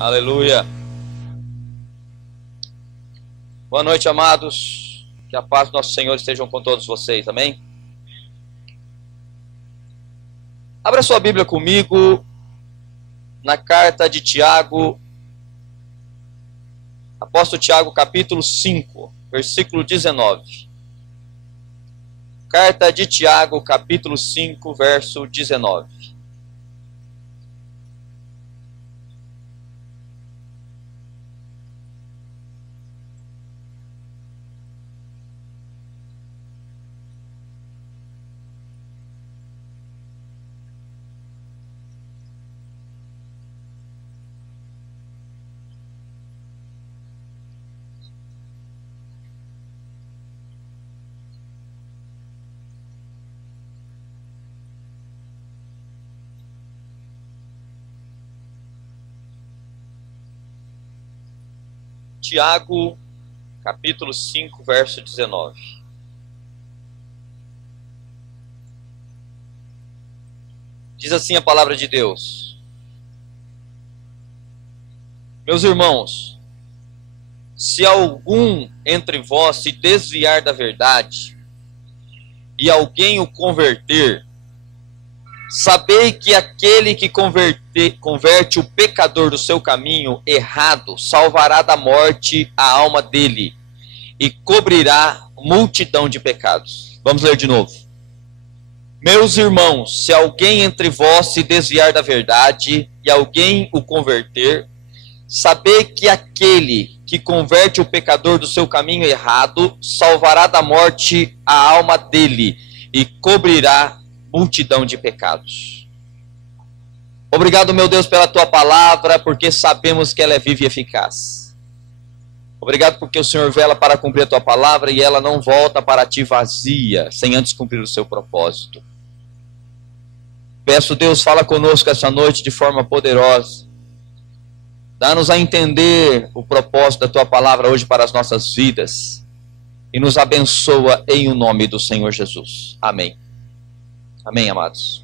Aleluia. Boa noite, amados. Que a paz do nosso Senhor esteja com todos vocês, amém? Abra sua Bíblia comigo na carta de Tiago, apóstolo Tiago, capítulo 5, versículo 19. Carta de Tiago, capítulo 5, verso 19. Tiago, capítulo 5, verso 19. Diz assim a palavra de Deus: Meus irmãos, se algum entre vós se desviar da verdade e alguém o converter, sabei que aquele que converte o pecador do seu caminho errado salvará da morte a alma dele e cobrirá multidão de pecados. Vamos ler de novo. Meus irmãos, se alguém entre vós se desviar da verdade e alguém o converter, sabei que aquele que converte o pecador do seu caminho errado salvará da morte a alma dele e cobrirá multidão de pecados. Obrigado, meu Deus, pela tua palavra, porque sabemos que ela é viva e eficaz. Obrigado porque o Senhor vela para cumprir a tua palavra e ela não volta para ti vazia, sem antes cumprir o seu propósito. Peço, Deus, fala conosco essa noite de forma poderosa. Dá-nos a entender o propósito da tua palavra hoje para as nossas vidas e nos abençoa em o nome do Senhor Jesus. Amém. Amém, amados.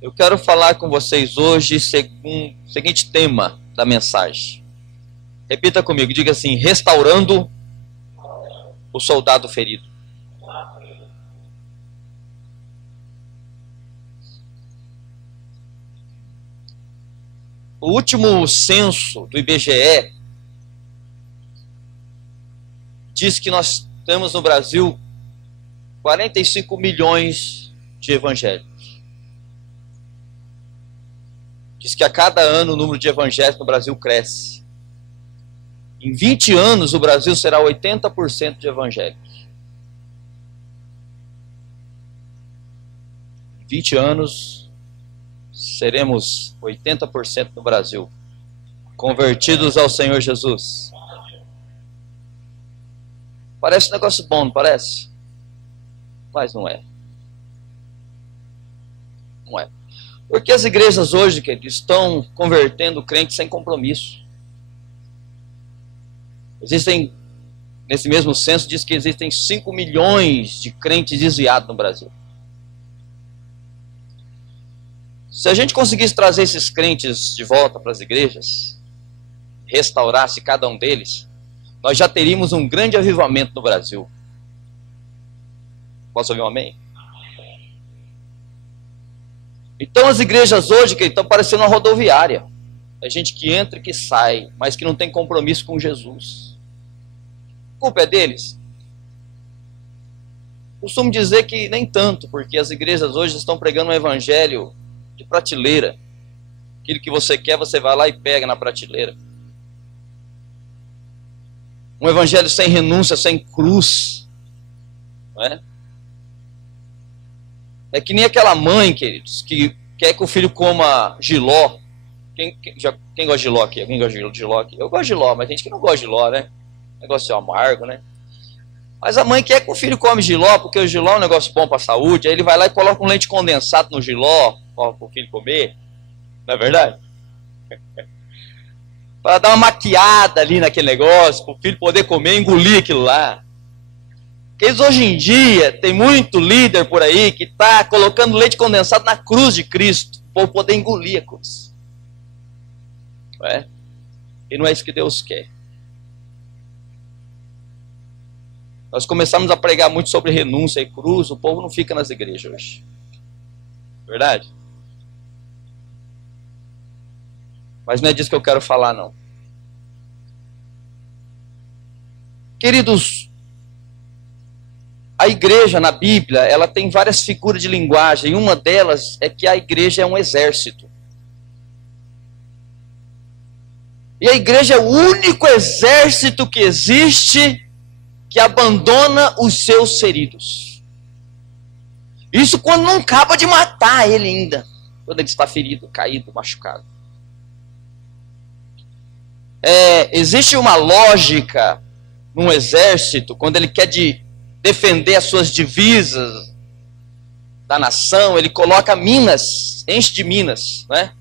Eu quero falar com vocês hoje segundo o seguinte tema da mensagem. Repita comigo, diga assim: restaurando o soldado ferido. O último censo do IBGE diz que nós temos no Brasil 45 milhões de evangélicos. Diz que a cada ano o número de evangélicos no Brasil cresce. Em 20 anos o Brasil será 80% de evangélicos. Em 20 anos seremos 80% no Brasil convertidos ao Senhor Jesus. Parece um negócio bom, não parece? Mas não é. Não é. Porque as igrejas hoje, queridos, estão convertendo crentes sem compromisso. Existem, nesse mesmo censo, diz que existem 5 milhões de crentes desviados no Brasil. Se a gente conseguisse trazer esses crentes de volta para as igrejas, restaurasse cada um deles, nós já teríamos um grande avivamento no Brasil. Posso ouvir um amém? Então as igrejas hoje que estão parecendo uma rodoviária. É gente que entra e que sai, mas que não tem compromisso com Jesus. A culpa é deles? Costumo dizer que nem tanto, porque as igrejas hoje estão pregando um evangelho de prateleira. Aquilo que você quer, você vai lá e pega na prateleira. Um evangelho sem renúncia, sem cruz. Não é? É que nem aquela mãe, queridos, que quer que o filho coma jiló. Quem gosta de jiló aqui? Alguém gosta de jiló aqui? Eu gosto de jiló, mas tem gente que não gosta de jiló, né? Negócio amargo, né? Mas a mãe quer que o filho come jiló, porque o jiló é um negócio bom para a saúde. Aí ele vai lá e coloca um leite condensado no jiló para o filho comer. Não é verdade? Para dar uma maquiada ali naquele negócio, para o filho poder comer e engolir aquilo lá. Porque hoje em dia tem muito líder por aí que está colocando leite condensado na cruz de Cristo. povo poder engolir a cruz. Não é? E não é isso que Deus quer. Nós começamos a pregar muito sobre renúncia e cruz, o povo não fica nas igrejas hoje. Verdade? Mas não é disso que eu quero falar, não. Queridos, a igreja na Bíblia, ela tem várias figuras de linguagem. Uma delas é que a igreja é um exército. E a igreja é o único exército que existe que abandona os seus feridos. Isso quando não acaba de matar ele ainda. Quando ele está ferido, caído, machucado. Existe uma lógica num exército, quando ele quer defender as suas divisas da nação, ele coloca minas, enche de minas, né?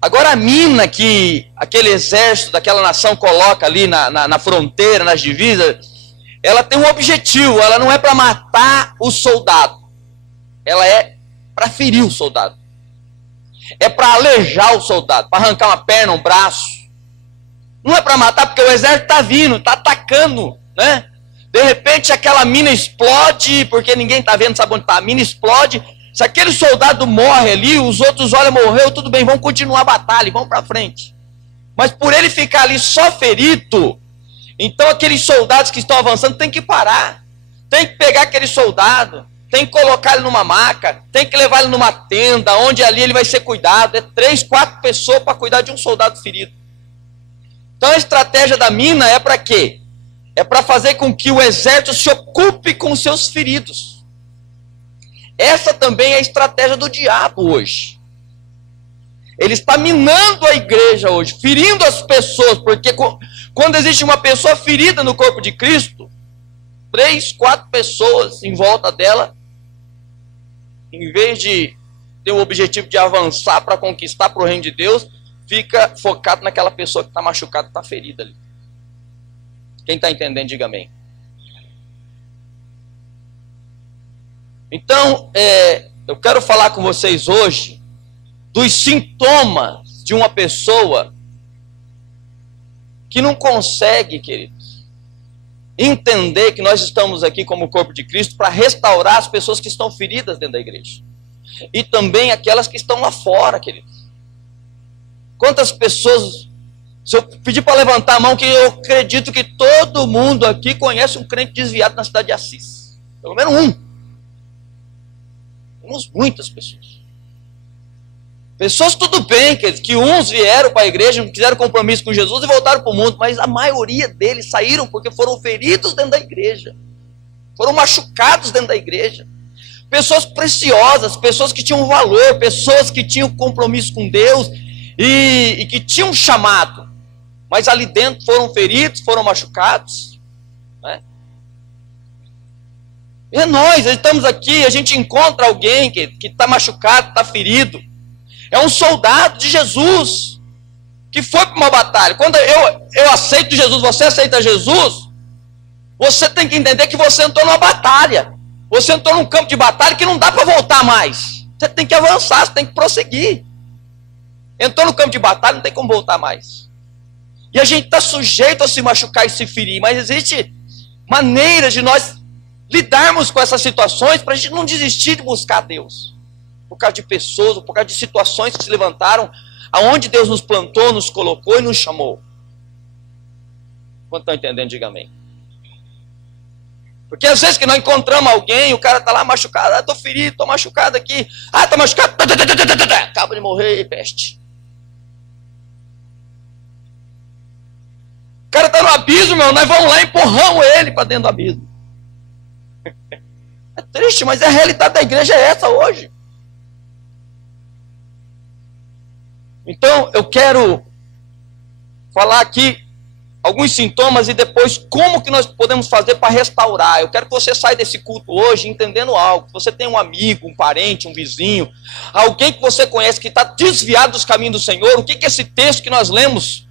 Agora a mina que aquele exército daquela nação coloca ali na fronteira, nas divisas, ela tem um objetivo, ela não é para matar o soldado, ela é para ferir o soldado, é para alejar o soldado, para arrancar uma perna, um braço. Não é para matar, porque o exército está vindo, está atacando, né? De repente aquela mina explode, porque ninguém está vendo, sabe onde está, a mina explode. Se aquele soldado morre ali, os outros olham, morreu, tudo bem, vão continuar a batalha, vão para frente. Mas por ele ficar ali só ferido, então aqueles soldados que estão avançando tem que parar. Tem que pegar aquele soldado, tem que colocar ele numa maca, tem que levar ele numa tenda, onde ali ele vai ser cuidado. É 3, 4 pessoas para cuidar de um soldado ferido. Então a estratégia da mina é para quê? É para fazer com que o exército se ocupe com os seus feridos. Essa também é a estratégia do diabo hoje. Ele está minando a igreja hoje, ferindo as pessoas, porque quando existe uma pessoa ferida no corpo de Cristo, 3, 4 pessoas em volta dela, em vez de ter o objetivo de avançar para conquistar para o reino de Deus, fica focado naquela pessoa que está machucada, está ferida ali. Quem está entendendo, diga amém. Então, eu quero falar com vocês hoje dos sintomas de uma pessoa que não consegue, queridos, entender que nós estamos aqui como corpo de Cristo para restaurar as pessoas que estão feridas dentro da igreja. E também aquelas que estão lá fora, queridos. Quantas pessoas, se eu pedir para levantar a mão, que eu acredito que todo mundo aqui conhece um crente desviado na cidade de Assis. Pelo menos um. Temos muitas pessoas. Pessoas tudo bem, que uns vieram para a igreja, não quiseram compromisso com Jesus e voltaram para o mundo, mas a maioria deles saíram porque foram feridos dentro da igreja. Foram machucados dentro da igreja. Pessoas preciosas, pessoas que tinham valor, pessoas que tinham compromisso com Deus e que tinham chamado, mas ali dentro foram feridos, foram machucados, né? E nós estamos aqui, a gente encontra alguém que está machucado, está ferido. É um soldado de Jesus, que foi para uma batalha. Quando eu aceito Jesus, você aceita Jesus, você tem que entender que você entrou numa batalha. Você entrou num campo de batalha que não dá para voltar mais. Você tem que avançar, você tem que prosseguir. Entrou no campo de batalha, não tem como voltar mais. E a gente está sujeito a se machucar e se ferir, mas existe maneiras de nós lidarmos com essas situações para a gente não desistir de buscar a Deus. Por causa de pessoas, ou por causa de situações que se levantaram, aonde Deus nos plantou, nos colocou e nos chamou. Quanto estão entendendo, diga amém. Porque às vezes que nós encontramos alguém, o cara está lá machucado, estou ferido, estou machucado aqui, está machucado, acaba de morrer, peste. O cara está no abismo, meu, nós vamos lá e empurramos ele para dentro do abismo. É triste, mas a realidade da igreja é essa hoje. Então, eu quero falar aqui alguns sintomas e depois como que nós podemos fazer para restaurar. Eu quero que você saia desse culto hoje entendendo algo. Se você tem um amigo, um parente, um vizinho, alguém que você conhece que está desviado dos caminhos do Senhor, o que é esse texto que nós lemos?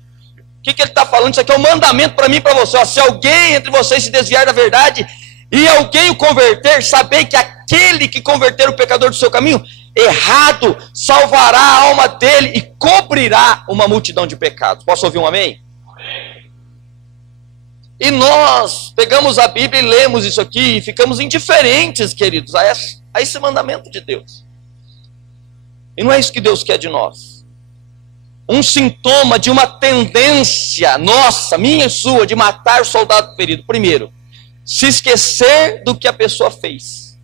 O que ele está falando? Isso aqui é um mandamento para mim e para você. Ó, se alguém entre vocês se desviar da verdade e alguém o converter, saber que aquele que converter o pecador do seu caminho, errado salvará a alma dele e cobrirá uma multidão de pecados. Posso ouvir um amém? E nós pegamos a Bíblia e lemos isso aqui e ficamos indiferentes, queridos, a esse mandamento de Deus. E não é isso que Deus quer de nós. Um sintoma de uma tendência nossa, minha e sua, de matar o soldado ferido. Primeiro, se esquecer do que a pessoa fez.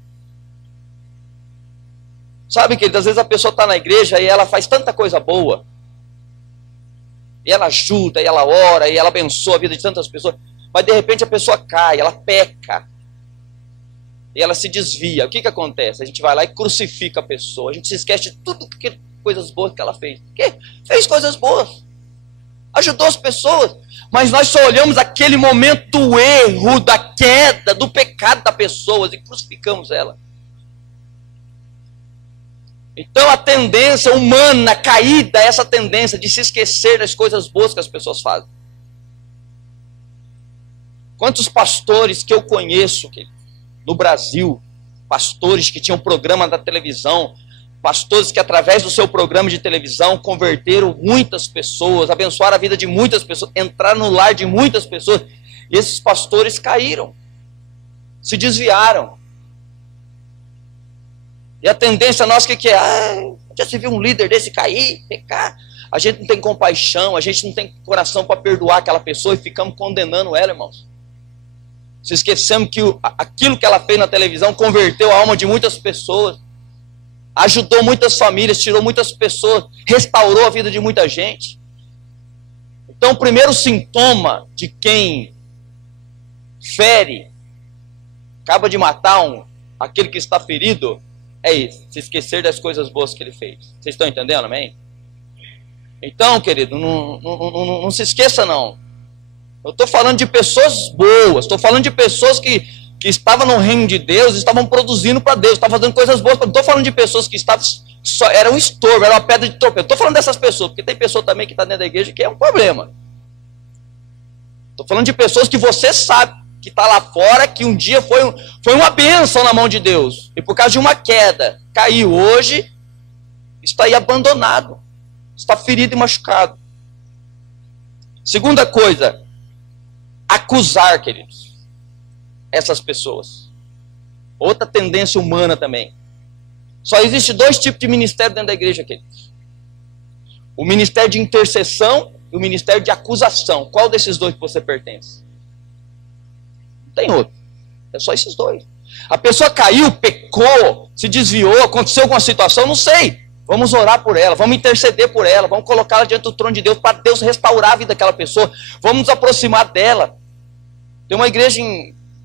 Sabe, queridos, às vezes a pessoa está na igreja e ela faz tanta coisa boa. E ela ajuda, e ela ora, e ela abençoa a vida de tantas pessoas. Mas de repente a pessoa cai, ela peca. E ela se desvia. O que acontece? A gente vai lá e crucifica a pessoa. A gente se esquece de tudo que coisas boas que ela fez. Que? Fez coisas boas. Ajudou as pessoas. Mas nós só olhamos aquele momento do erro, da queda, do pecado da pessoa e crucificamos ela. Então a tendência humana caída é essa tendência de se esquecer das coisas boas que as pessoas fazem. Quantos pastores que eu conheço no Brasil, pastores que tinham programa da televisão, pastores que através do seu programa de televisão converteram muitas pessoas, abençoaram a vida de muitas pessoas, entraram no lar de muitas pessoas, e esses pastores caíram, se desviaram. E a tendência nossa que é? Já se viu um líder desse cair, pecar? A gente não tem compaixão, a gente não tem coração para perdoar aquela pessoa e ficamos condenando ela, irmãos. Se esquecemos que aquilo que ela fez na televisão converteu a alma de muitas pessoas, ajudou muitas famílias, tirou muitas pessoas, restaurou a vida de muita gente. Então o primeiro sintoma de quem fere, acaba de matar aquele que está ferido, é isso, se esquecer das coisas boas que ele fez. Vocês estão entendendo, amém? Então, querido, não se esqueça não. Eu estou falando de pessoas boas, estou falando de pessoas que estavam no reino de Deus, estavam produzindo para Deus, estavam fazendo coisas boas. Não estou falando de pessoas que eram um estorvo, era uma pedra de tropeço. Estou falando dessas pessoas, porque tem pessoa também que está dentro da igreja que é um problema. Estou falando de pessoas que você sabe que está lá fora, que um dia foi uma bênção na mão de Deus. E por causa de uma queda, caiu. Hoje, está aí abandonado. Está ferido e machucado. Segunda coisa, acusar, queridos, essas pessoas. Outra tendência humana também. Só existe dois tipos de ministério dentro da igreja, queridos. O ministério de intercessão e o ministério de acusação. Qual desses dois que você pertence? Não tem outro. É só esses dois. A pessoa caiu, pecou, se desviou, aconteceu alguma situação, não sei. Vamos orar por ela, vamos interceder por ela, vamos colocá-la diante do trono de Deus para Deus restaurar a vida daquela pessoa. Vamos nos aproximar dela. Tem uma igreja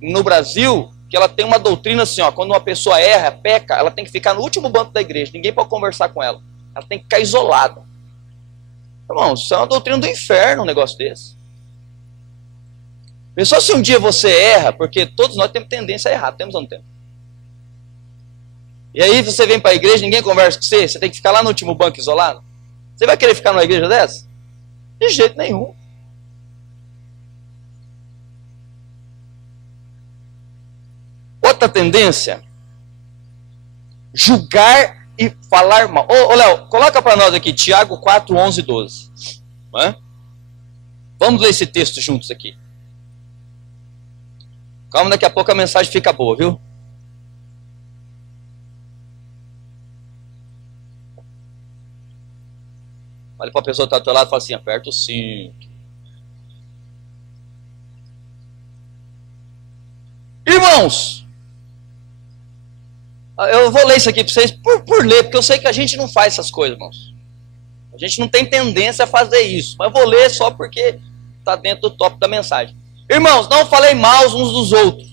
no Brasil que ela tem uma doutrina assim, ó, quando uma pessoa erra, peca, ela tem que ficar no último banco da igreja, ninguém pode conversar com ela. Ela tem que ficar isolada. Irmão, isso é uma doutrina do inferno, um negócio desse. Pensou se um dia você erra, porque todos nós temos tendência a errar, temos ou não temos? E aí você vem para a igreja, ninguém conversa com você, você tem que ficar lá no último banco isolado? Você vai querer ficar numa igreja dessa? De jeito nenhum. Outra tendência, julgar e falar mal. Ô Léo, coloca para nós aqui, Tiago 4, 11 e 12. Vamos ler esse texto juntos aqui. Calma, daqui a pouco a mensagem fica boa, viu? Olha para a pessoa que está do teu lado e fala assim, aperta o cinto. Irmãos, eu vou ler isso aqui para vocês por ler, porque eu sei que a gente não faz essas coisas, irmãos. A gente não tem tendência a fazer isso, mas eu vou ler só porque está dentro do tópico da mensagem. Irmãos, não falei mal uns dos outros.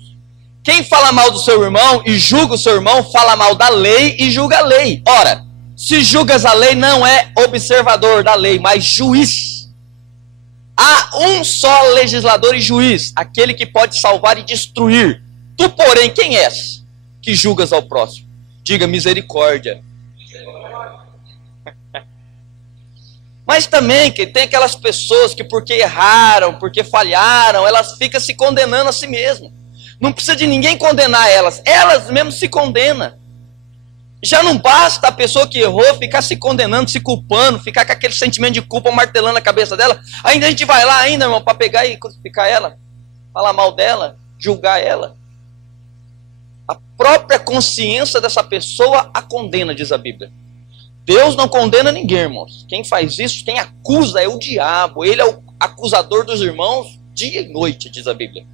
Quem fala mal do seu irmão e julga o seu irmão, fala mal da lei e julga a lei. Ora, se julgas a lei, não é observador da lei, mas juiz. Há um só legislador e juiz, aquele que pode salvar e destruir. Tu, porém, quem és que julgas ao próximo? Diga misericórdia. Mas também que tem aquelas pessoas que porque erraram, porque falharam, elas ficam se condenando a si mesmas. Não precisa de ninguém condenar elas. Elas mesmas se condenam. Já não basta a pessoa que errou ficar se condenando, se culpando, ficar com aquele sentimento de culpa martelando a cabeça dela. Ainda a gente vai lá ainda, irmão, para pegar e crucificar ela, falar mal dela, julgar ela. A própria consciência dessa pessoa a condena, diz a Bíblia. Deus não condena ninguém, irmãos. Quem faz isso, quem acusa é o diabo. Ele é o acusador dos irmãos dia e noite, diz a Bíblia.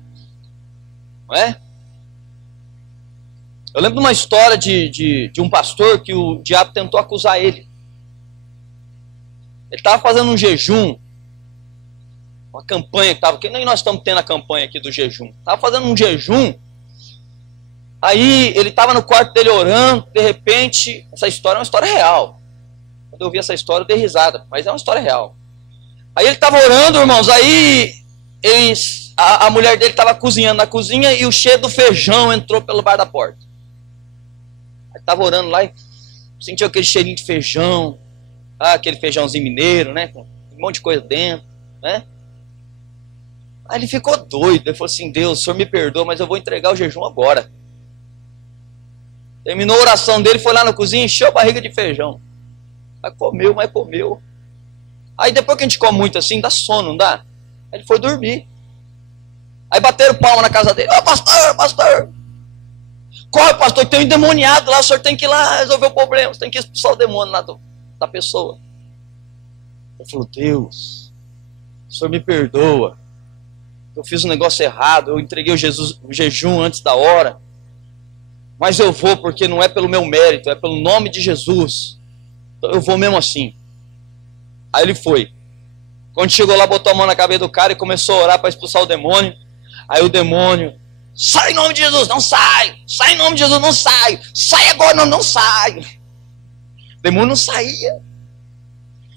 Não é? Eu lembro de uma história de um pastor que o diabo tentou acusar ele. Ele estava fazendo um jejum, uma campanha que estava, que nem nós estamos tendo a campanha aqui do jejum. Estava fazendo um jejum, aí ele estava no quarto dele orando, de repente, essa história é uma história real. Quando eu vi essa história eu dei risada, mas é uma história real. Aí ele estava orando, irmãos, aí a mulher dele estava cozinhando na cozinha e o cheiro do feijão entrou pelo bar da porta. Estava orando lá e sentiu aquele cheirinho de feijão, aquele feijãozinho mineiro, né, com um monte de coisa dentro, né? Aí ele ficou doido, ele falou assim: Deus, o Senhor me perdoa, mas eu vou entregar o jejum agora. Terminou a oração dele, foi lá na cozinha, encheu a barriga de feijão. Mas comeu. Aí depois que a gente come muito assim, dá sono, não dá? Aí ele foi dormir. Aí bateram palma na casa dele: ô pastor! Corre, pastor, tem um endemoniado lá, o senhor tem que ir lá resolver o problema, você tem que expulsar o demônio lá da pessoa. Ele falou: Deus, o senhor me perdoa, eu fiz um negócio errado, eu entreguei o jejum antes da hora, mas eu vou porque não é pelo meu mérito, é pelo nome de Jesus, então eu vou mesmo assim. Aí ele foi. Quando chegou lá, botou a mão na cabeça do cara e começou a orar para expulsar o demônio. Aí o demônio: sai em nome de Jesus, não sai! Sai em nome de Jesus, não sai! Sai agora, não sai! O demônio não saía.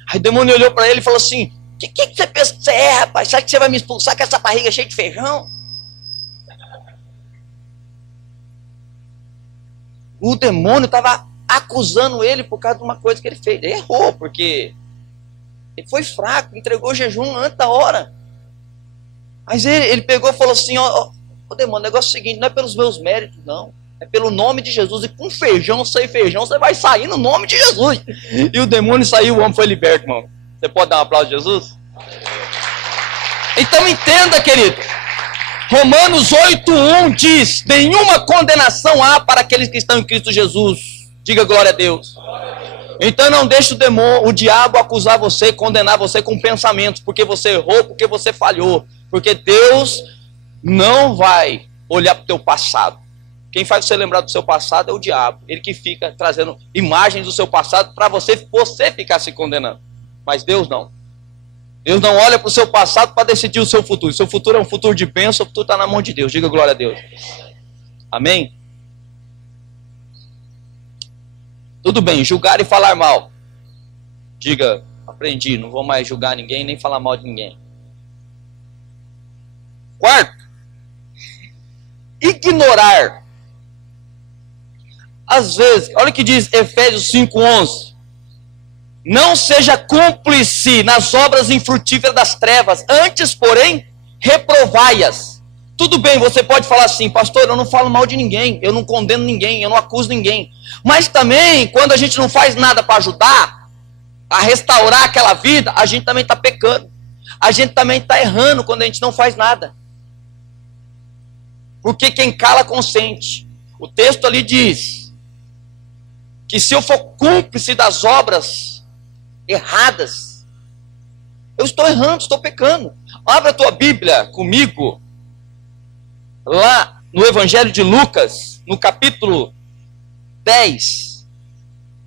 Aí o demônio olhou para ele e falou assim: que você pensa que você é, rapaz? Sabe que você vai me expulsar com essa barriga cheia de feijão? O demônio estava acusando ele por causa de uma coisa que ele fez. Ele errou, porque ele foi fraco, entregou o jejum antes da hora. Mas ele pegou e falou assim: ó, demônio, o negócio é o seguinte, não é pelos meus méritos, não. É pelo nome de Jesus. E com feijão, sem feijão, você vai sair no nome de Jesus. E o demônio saiu, o homem foi liberto, irmão. Você pode dar um aplauso a Jesus? Então entenda, querido. Romanos 8:1 diz: nenhuma condenação há para aqueles que estão em Cristo Jesus. Diga glória a Deus. Então não deixe o diabo acusar você, condenar você com pensamentos, porque você errou, porque você falhou. Porque Deus não vai olhar para o teu passado. Quem faz você lembrar do seu passado é o diabo. Ele que fica trazendo imagens do seu passado para você ficar se condenando. Mas Deus não. Deus não olha para o seu passado para decidir o seu futuro. O seu futuro é um futuro de bênção, o futuro está na mão de Deus. Diga glória a Deus. Amém? Tudo bem, julgar e falar mal. Diga: aprendi, não vou mais julgar ninguém, nem falar mal de ninguém. Quarto, ignorar. Às vezes, olha o que diz Efésios 5:11. Não seja cúmplice nas obras infrutíferas das trevas, antes, porém, reprovai-as. Tudo bem, você pode falar assim: pastor, eu não falo mal de ninguém, eu não condeno ninguém, eu não acuso ninguém. Mas também, quando a gente não faz nada para ajudar a restaurar aquela vida, a gente também está pecando. A gente também está errando quando a gente não faz nada. Porque quem cala consente. O texto ali diz que se eu for cúmplice das obras erradas, eu estou errando, estou pecando. Abra a tua Bíblia comigo, lá no Evangelho de Lucas, no capítulo 10,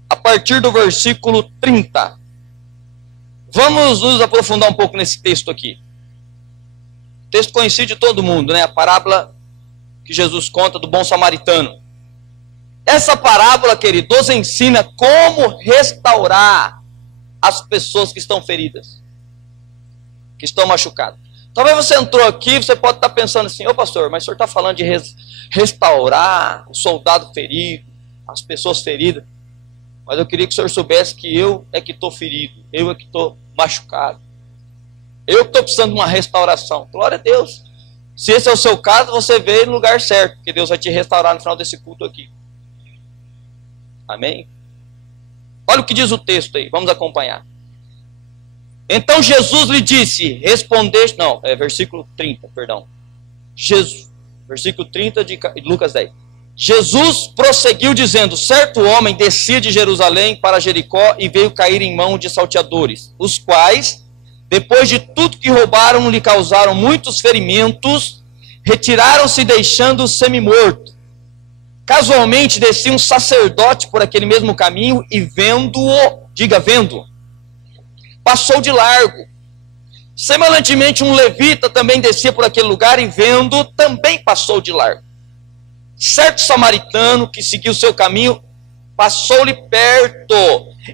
a partir do versículo 30. Vamos nos aprofundar um pouco nesse texto aqui. Texto conhecido de todo mundo, né? A parábola que Jesus conta do bom samaritano. Essa parábola, querido, nos ensina como restaurar as pessoas que estão feridas, que estão machucadas. Talvez você entrou aqui, você pode estar pensando assim: ô pastor, mas o senhor está falando de restaurar o soldado ferido, as pessoas feridas. Mas eu queria que o senhor soubesse que eu é que estou ferido, eu é que estou machucado, eu que estou precisando de uma restauração. Glória a Deus. Se esse é o seu caso, você veio no lugar certo, porque Deus vai te restaurar no final desse culto aqui. Amém? Olha o que diz o texto aí, vamos acompanhar. Então Jesus lhe disse, respondeste, não, é versículo 30, perdão. Versículo 30 de Lucas 10. Jesus prosseguiu dizendo, certo homem descia de Jerusalém para Jericó e veio cair em mão de salteadores, os quais, depois de tudo que roubaram, lhe causaram muitos ferimentos, retiraram-se deixando-o semi-morto. Casualmente descia um sacerdote por aquele mesmo caminho e vendo-o, diga vendo, passou de largo. Semelhantemente um levita também descia por aquele lugar e vendo, também passou de largo. Certo samaritano que seguiu seu caminho, passou-lhe perto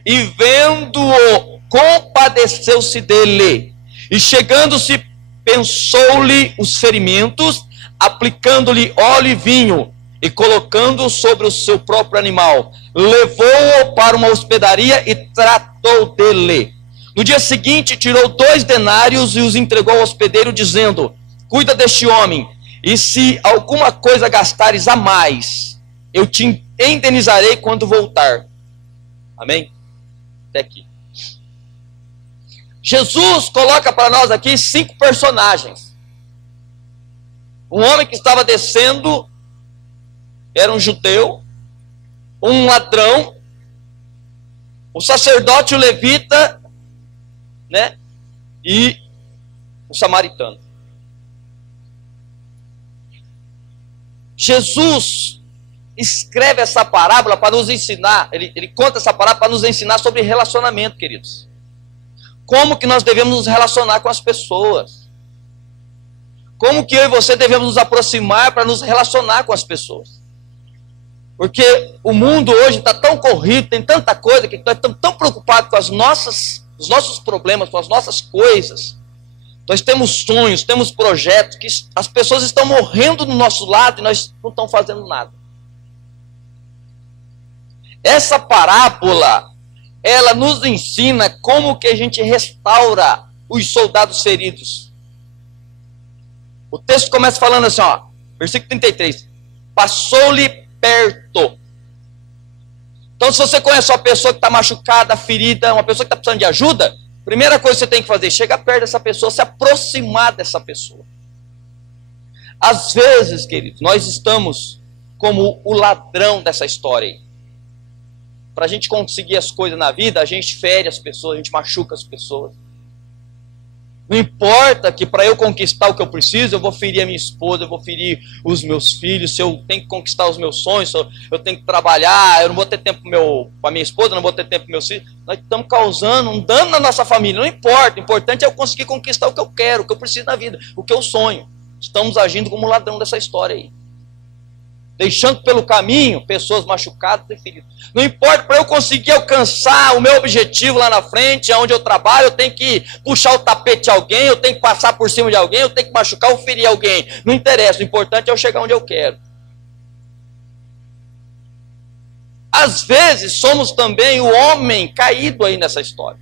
e vendo-o, compadeceu-se dele. E chegando-se, pensou-lhe os ferimentos, aplicando-lhe óleo e vinho, e colocando-o sobre o seu próprio animal, levou-o para uma hospedaria e tratou dele. No dia seguinte, tirou 2 denários e os entregou ao hospedeiro, dizendo, cuida deste homem, e se alguma coisa gastares a mais, eu te indenizarei quando voltar. Amém? Até aqui. Jesus coloca para nós aqui 5 personagens. Um homem que estava descendo, era um judeu, um ladrão, o sacerdote, o levita, né? E o samaritano. Jesus escreve essa parábola para nos ensinar, ele conta essa parábola para nos ensinar sobre relacionamento, queridos. Como que nós devemos nos relacionar com as pessoas. Como que eu e você devemos nos aproximar para nos relacionar com as pessoas. Porque o mundo hoje está tão corrido, tem tanta coisa, que nós estamos tão preocupados com os nossos problemas, com as nossas coisas. Nós temos sonhos, temos projetos, que as pessoas estão morrendo do nosso lado e nós não estamos fazendo nada. Essa parábola, ela nos ensina como que a gente restaura os soldados feridos. O texto começa falando assim, ó, versículo 33. Passou-lhe perto. Então, se você conhece uma pessoa que está machucada, ferida, uma pessoa que está precisando de ajuda, primeira coisa que você tem que fazer, chegar perto dessa pessoa, se aproximar dessa pessoa. Às vezes, queridos, nós estamos como o ladrão dessa história aí. Para a gente conseguir as coisas na vida, a gente fere as pessoas, a gente machuca as pessoas. Não importa que para eu conquistar o que eu preciso, eu vou ferir a minha esposa, eu vou ferir os meus filhos, se eu tenho que conquistar os meus sonhos, se eu tenho que trabalhar, eu não vou ter tempo para minha esposa, eu não vou ter tempo para meus filhos. Nós estamos causando um dano na nossa família, não importa. O importante é eu conseguir conquistar o que eu quero, o que eu preciso na vida, o que eu sonho. Estamos agindo como ladrão dessa história aí. Deixando pelo caminho pessoas machucadas e feridas. Não importa, para eu conseguir alcançar o meu objetivo lá na frente, onde eu trabalho, eu tenho que puxar o tapete de alguém, eu tenho que passar por cima de alguém, eu tenho que machucar ou ferir alguém. Não interessa, o importante é eu chegar onde eu quero. Às vezes somos também o homem caído aí nessa história.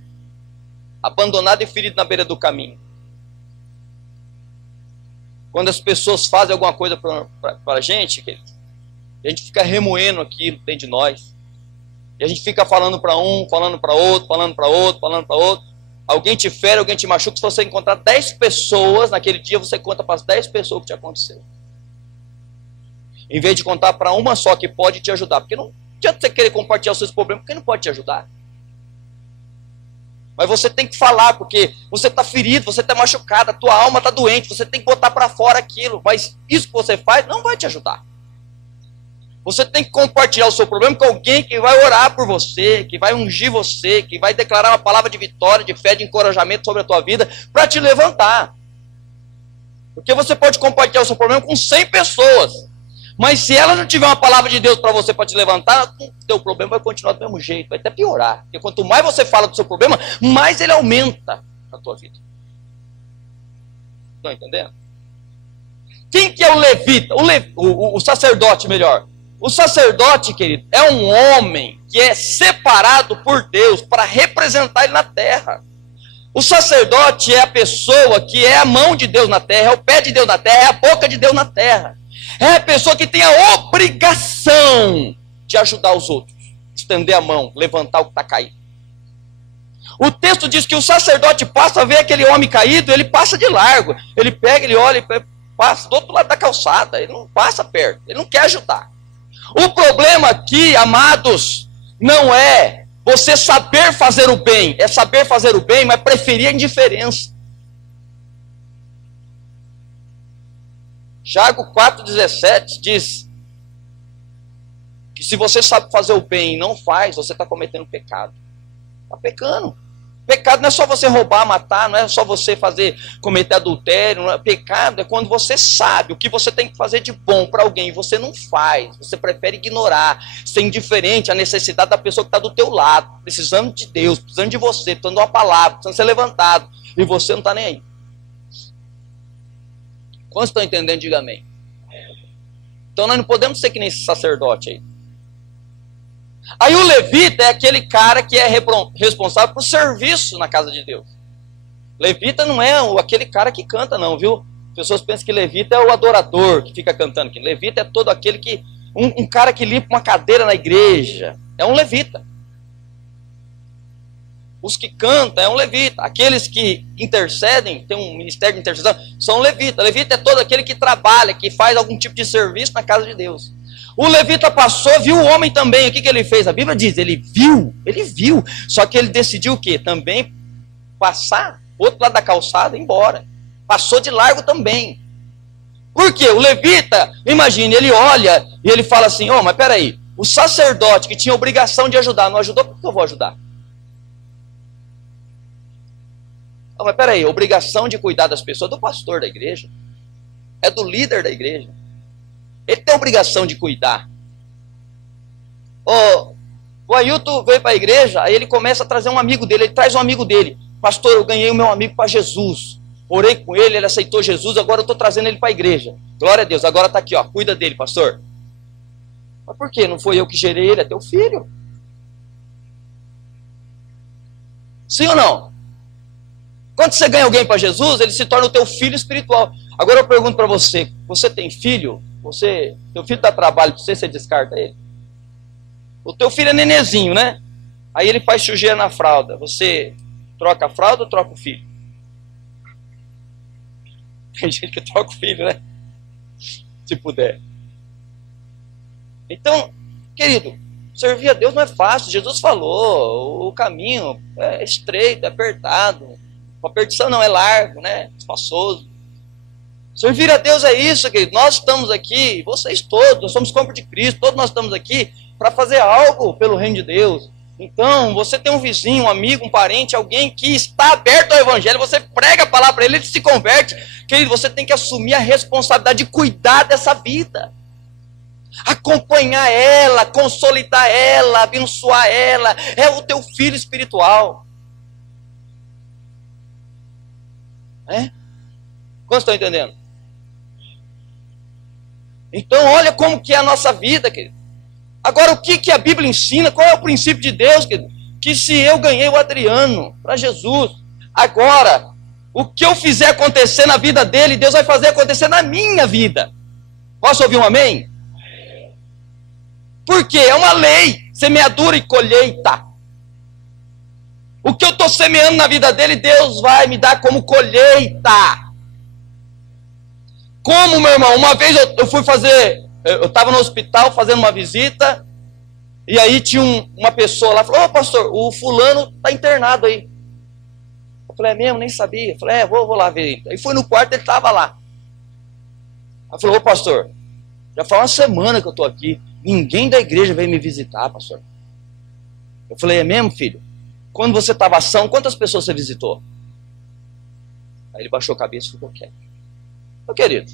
Abandonado e ferido na beira do caminho. Quando as pessoas fazem alguma coisa para a gente fica remoendo aquilo dentro de nós. E a gente fica falando para um, falando para outro, falando para outro, falando para outro. Alguém te fere, alguém te machuca. Se você encontrar 10 pessoas, naquele dia você conta para as 10 pessoas o que te aconteceu. Em vez de contar para uma só que pode te ajudar. Porque não adianta você querer compartilhar os seus problemas, porque não pode te ajudar. Mas você tem que falar, porque você está ferido, você está machucado, a tua alma está doente, você tem que botar para fora aquilo. Mas isso que você faz não vai te ajudar. Você tem que compartilhar o seu problema com alguém que vai orar por você, que vai ungir você, que vai declarar uma palavra de vitória, de fé, de encorajamento sobre a tua vida, para te levantar. Porque você pode compartilhar o seu problema com 100 pessoas, mas se ela não tiver uma palavra de Deus para você para te levantar, o teu problema vai continuar do mesmo jeito, vai até piorar. Porque quanto mais você fala do seu problema, mais ele aumenta na tua vida. Estão entendendo? Quem que é o levita? O sacerdote, melhor. O sacerdote, querido, é um homem que é separado por Deus para representar ele na terra. O sacerdote é a pessoa que é a mão de Deus na terra, é o pé de Deus na terra, é a boca de Deus na terra. É a pessoa que tem a obrigação de ajudar os outros. estender a mão, levantar o que está caído. O texto diz que o sacerdote passa, vê aquele homem caído, ele passa de largo. Ele pega, ele olha, ele passa do outro lado da calçada. Ele não passa perto, ele não quer ajudar. O problema aqui, amados, não é você saber fazer o bem. É saber fazer o bem, mas preferir a indiferença. Tiago 4,17 diz que se você sabe fazer o bem e não faz, você está cometendo pecado. Está pecando. Pecado não é só você roubar, matar, não é só você cometer adultério. Não é. Pecado é quando você sabe o que você tem que fazer de bom para alguém e você não faz. Você prefere ignorar, ser indiferente à necessidade da pessoa que está do teu lado, precisando de Deus, precisando de você, precisando de uma palavra, precisando ser levantado, e você não está nem aí. Quantos estão entendendo? Diga amém. Então nós não podemos ser que nem esse sacerdote aí. Aí o levita é aquele cara que é responsável por serviço na casa de Deus. Levita não é aquele cara que canta não, viu? As pessoas pensam que levita é o adorador que fica cantando. Que levita é todo aquele que... Um cara que limpa uma cadeira na igreja. É um levita. Os que cantam é um levita. Aqueles que intercedem, tem um ministério de intercessão, são levita. Levita é todo aquele que trabalha, que faz algum tipo de serviço na casa de Deus. O levita passou, viu o homem também. O que ele fez? A Bíblia diz, ele viu. Só que ele decidiu o quê? Também passar, outro lado da calçada e ir embora. Passou de largo também. Por quê? O levita, imagine, ele olha e ele fala assim, mas peraí, o sacerdote que tinha obrigação de ajudar, não ajudou, por que eu vou ajudar? Mas peraí, a obrigação de cuidar das pessoas é do pastor da igreja. É do líder da igreja. Ele tem a obrigação de cuidar. O Ailton veio para a igreja, aí ele começa a trazer um amigo dele, ele traz um amigo dele. Pastor, eu ganhei o meu amigo para Jesus. Orei com ele, ele aceitou Jesus, agora eu estou trazendo ele para a igreja. Glória a Deus, agora está aqui, cuida dele, pastor. Mas por quê? Não foi eu que gerei ele, é teu filho. Sim ou não? Quando você ganha alguém para Jesus, ele se torna o teu filho espiritual. Agora eu pergunto para você, você tem filho? Teu filho dá trabalho para você descarta ele? O teu filho é nenezinho, né? Aí ele faz sujeira na fralda. Você troca a fralda ou troca o filho? Tem gente que troca o filho, né? Se puder. Então, querido, servir a Deus não é fácil. Jesus falou, o caminho é estreito, é apertado. A perdição não é largo, né? Espaçoso. Servir a Deus é isso, querido. Nós estamos aqui, vocês todos, nós somos corpo de Cristo, todos nós estamos aqui para fazer algo pelo reino de Deus. Então, você tem um vizinho, um amigo, um parente, alguém que está aberto ao evangelho, você prega a palavra para ele, ele se converte. Querido, você tem que assumir a responsabilidade de cuidar dessa vida. Acompanhar ela, consolidar ela, abençoar ela. É o teu filho espiritual. Quantos estão entendendo? Então olha como que é a nossa vida, querido. Agora o que a Bíblia ensina? Qual é o princípio de Deus, querido? Que se eu ganhei o Adriano para Jesus, agora o que eu fizer acontecer na vida dele, Deus vai fazer acontecer na minha vida. Posso ouvir um amém? Porque é uma lei, semeadura e colheita. O que eu estou semeando na vida dele, Deus vai me dar como colheita. Como, meu irmão? Uma vez eu fui fazer, eu estava no hospital fazendo uma visita, e aí tinha uma pessoa lá, falou, pastor, o fulano está internado aí. Eu falei, é mesmo? Nem sabia. Eu falei, vou lá ver. Aí fui no quarto, ele estava lá. Aí falou, pastor, já faz uma semana que eu estou aqui, ninguém da igreja veio me visitar, pastor. Eu falei, é mesmo, filho? Quando você estava ação, quantas pessoas você visitou? Aí ele baixou a cabeça e ficou quieto. Meu querido,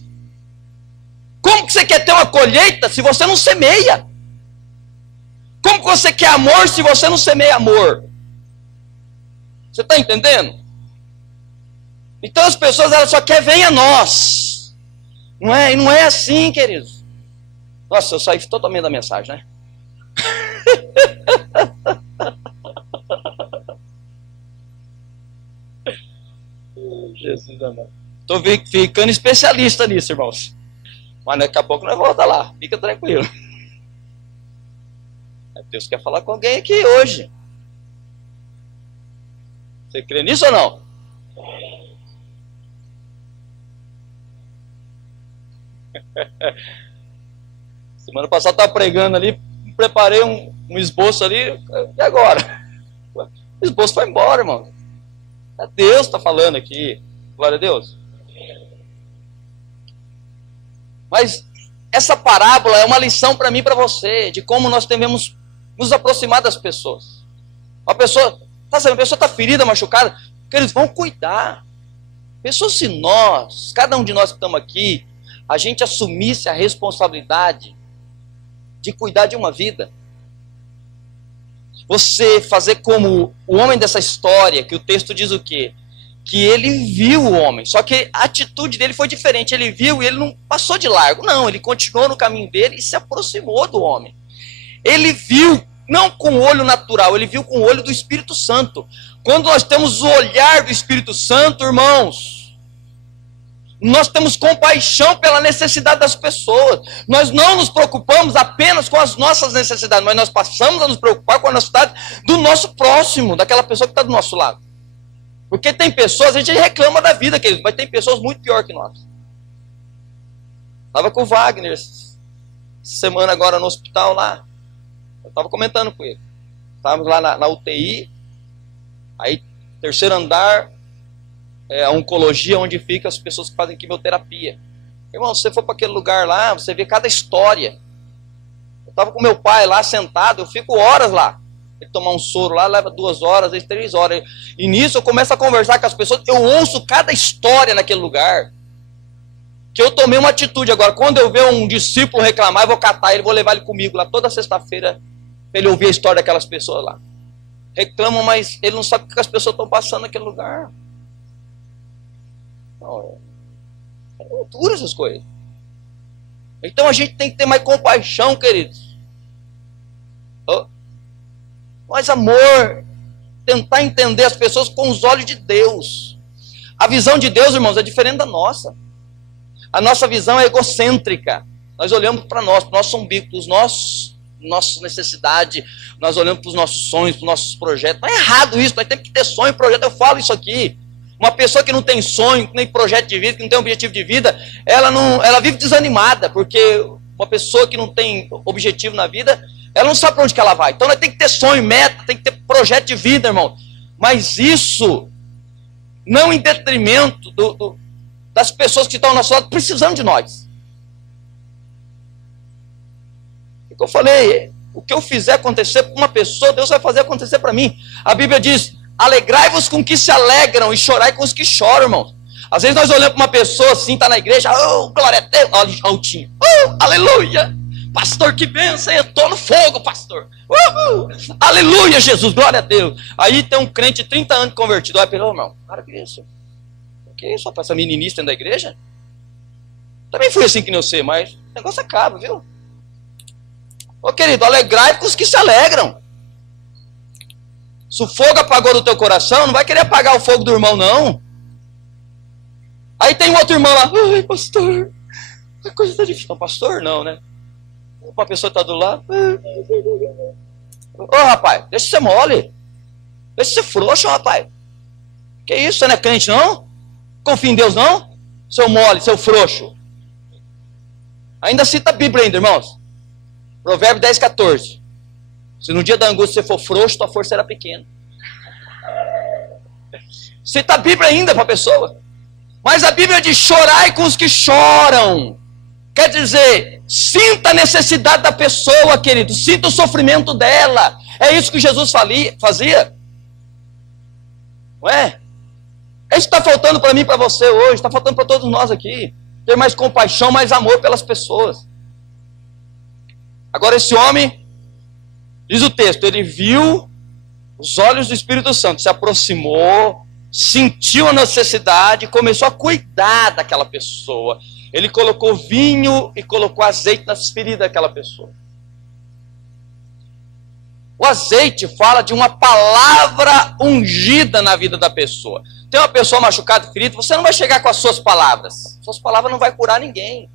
como que você quer ter uma colheita se você não semeia? Como que você quer amor se você não semeia amor? Você está entendendo? Então as pessoas elas só querem venha a nós. Não é? E não é assim, queridos. Nossa, eu saí totalmente da mensagem, né? Jesus amado. Estou ficando especialista nisso, irmãos. Mas daqui a pouco nós voltamos lá. Fica tranquilo. Deus quer falar com alguém aqui hoje. Você crê nisso ou não? Semana passada eu estava pregando ali, preparei um esboço ali, e agora? O esboço foi embora, irmão. É Deus que está falando aqui. Glória a Deus. Mas essa parábola é uma lição para mim e para você, de como nós devemos nos aproximar das pessoas. A pessoa está ferida, machucada, que eles vão cuidar. Pensou se nós, cada um de nós que estamos aqui, a gente assumisse a responsabilidade de cuidar de uma vida. Você fazer como o homem dessa história, que o texto diz o quê? Que ele viu o homem, só que a atitude dele foi diferente. Ele viu e ele não passou de largo, não, ele continuou no caminho dele e se aproximou do homem. Ele viu, não com o olho natural, ele viu com o olho do Espírito Santo. Quando nós temos o olhar do Espírito Santo, irmãos, nós temos compaixão pela necessidade das pessoas. Nós não nos preocupamos apenas com as nossas necessidades, mas nós passamos a nos preocupar com a necessidade do nosso próximo, daquela pessoa que está do nosso lado. Porque tem pessoas, a gente reclama da vida, queridos, mas tem pessoas muito pior que nós. Estava com o Wagner essa semana agora no hospital lá. Eu estava comentando com ele. Estávamos lá na UTI, aí terceiro andar, a oncologia, onde ficam as pessoas que fazem quimioterapia. Irmão, se você for para aquele lugar lá, você vê cada história. Eu estava com meu pai lá sentado, eu fico horas lá. Ele tomar um soro lá, leva 2 horas, às vezes 3 horas. E nisso eu começo a conversar com as pessoas, eu ouço cada história naquele lugar. Que eu tomei uma atitude agora. Quando eu ver um discípulo reclamar, eu vou catar ele, vou levar ele comigo lá toda sexta-feira, para ele ouvir a história daquelas pessoas lá. Reclamam, mas ele não sabe o que as pessoas estão passando naquele lugar. Não, é loucura essas coisas. Então a gente tem que ter mais compaixão, queridos. Mais amor. Tentar entender as pessoas com os olhos de Deus. A visão de Deus, irmãos, é diferente da nossa. A nossa visão é egocêntrica. Nós olhamos para nós, para o nosso umbigo, para os nossas necessidades, nós olhamos para os nossos sonhos, para os nossos projetos. Não é errado isso, nós temos que ter sonho e projeto. Eu falo isso aqui. Uma pessoa que não tem sonho, que nem projeto de vida, que não tem objetivo de vida, ela vive desanimada, porque uma pessoa que não tem objetivo na vida, ela não sabe para onde que ela vai. Então ela tem que ter sonho, meta, tem que ter projeto de vida, irmão. Mas isso não em detrimento das pessoas que estão ao nosso lado precisando de nós. O que eu falei, o que eu fizer acontecer para uma pessoa, Deus vai fazer acontecer para mim. A Bíblia diz: alegrai-vos com que se alegram e chorai com os que choram, irmãos. Às vezes nós olhamos para uma pessoa assim, está na igreja, oh, glória a Deus, olha altinho, oh, aleluia, pastor, que bênção, eu estou no fogo, pastor, aleluia, Jesus, glória a Deus. Aí tem um crente de 30 anos convertido, olha, pelo irmão, cara, que isso? O que é isso, rapaz, essa meninice dentro da igreja? Também fui assim que nem você, mas o negócio acaba, viu? Ô querido, alegrai com os que se alegram. Se o fogo apagou do teu coração, não vai querer apagar o fogo do irmão, não. Aí tem um outro irmão lá, ai, pastor, a coisa está difícil. Não, pastor, não, né? Uma pessoa está do lado. Ô, rapaz, deixa de ser mole. Deixa de ser frouxo, rapaz. Que isso, você não é crente, não? Confia em Deus, não? Seu mole, seu frouxo. Ainda cita a Bíblia ainda, irmãos. Provérbio 10, 14. Se no dia da angústia você for frouxo, tua força será pequena. Cita a Bíblia ainda para a pessoa. Mas a Bíblia diz: chorai com os que choram. Quer dizer, sinta a necessidade da pessoa, querido. Sinta o sofrimento dela. É isso que Jesus fazia. Não é? É isso que está faltando para mim e para você hoje. Está faltando para todos nós aqui. Ter mais compaixão, mais amor pelas pessoas. Agora esse homem, diz o texto, ele viu os olhos do Espírito Santo, se aproximou, sentiu a necessidade, começou a cuidar daquela pessoa. Ele colocou vinho e colocou azeite nas feridas daquela pessoa. O azeite fala de uma palavra ungida na vida da pessoa. Tem uma pessoa machucada e ferida, você não vai chegar com as suas palavras. Suas palavras não vai curar ninguém.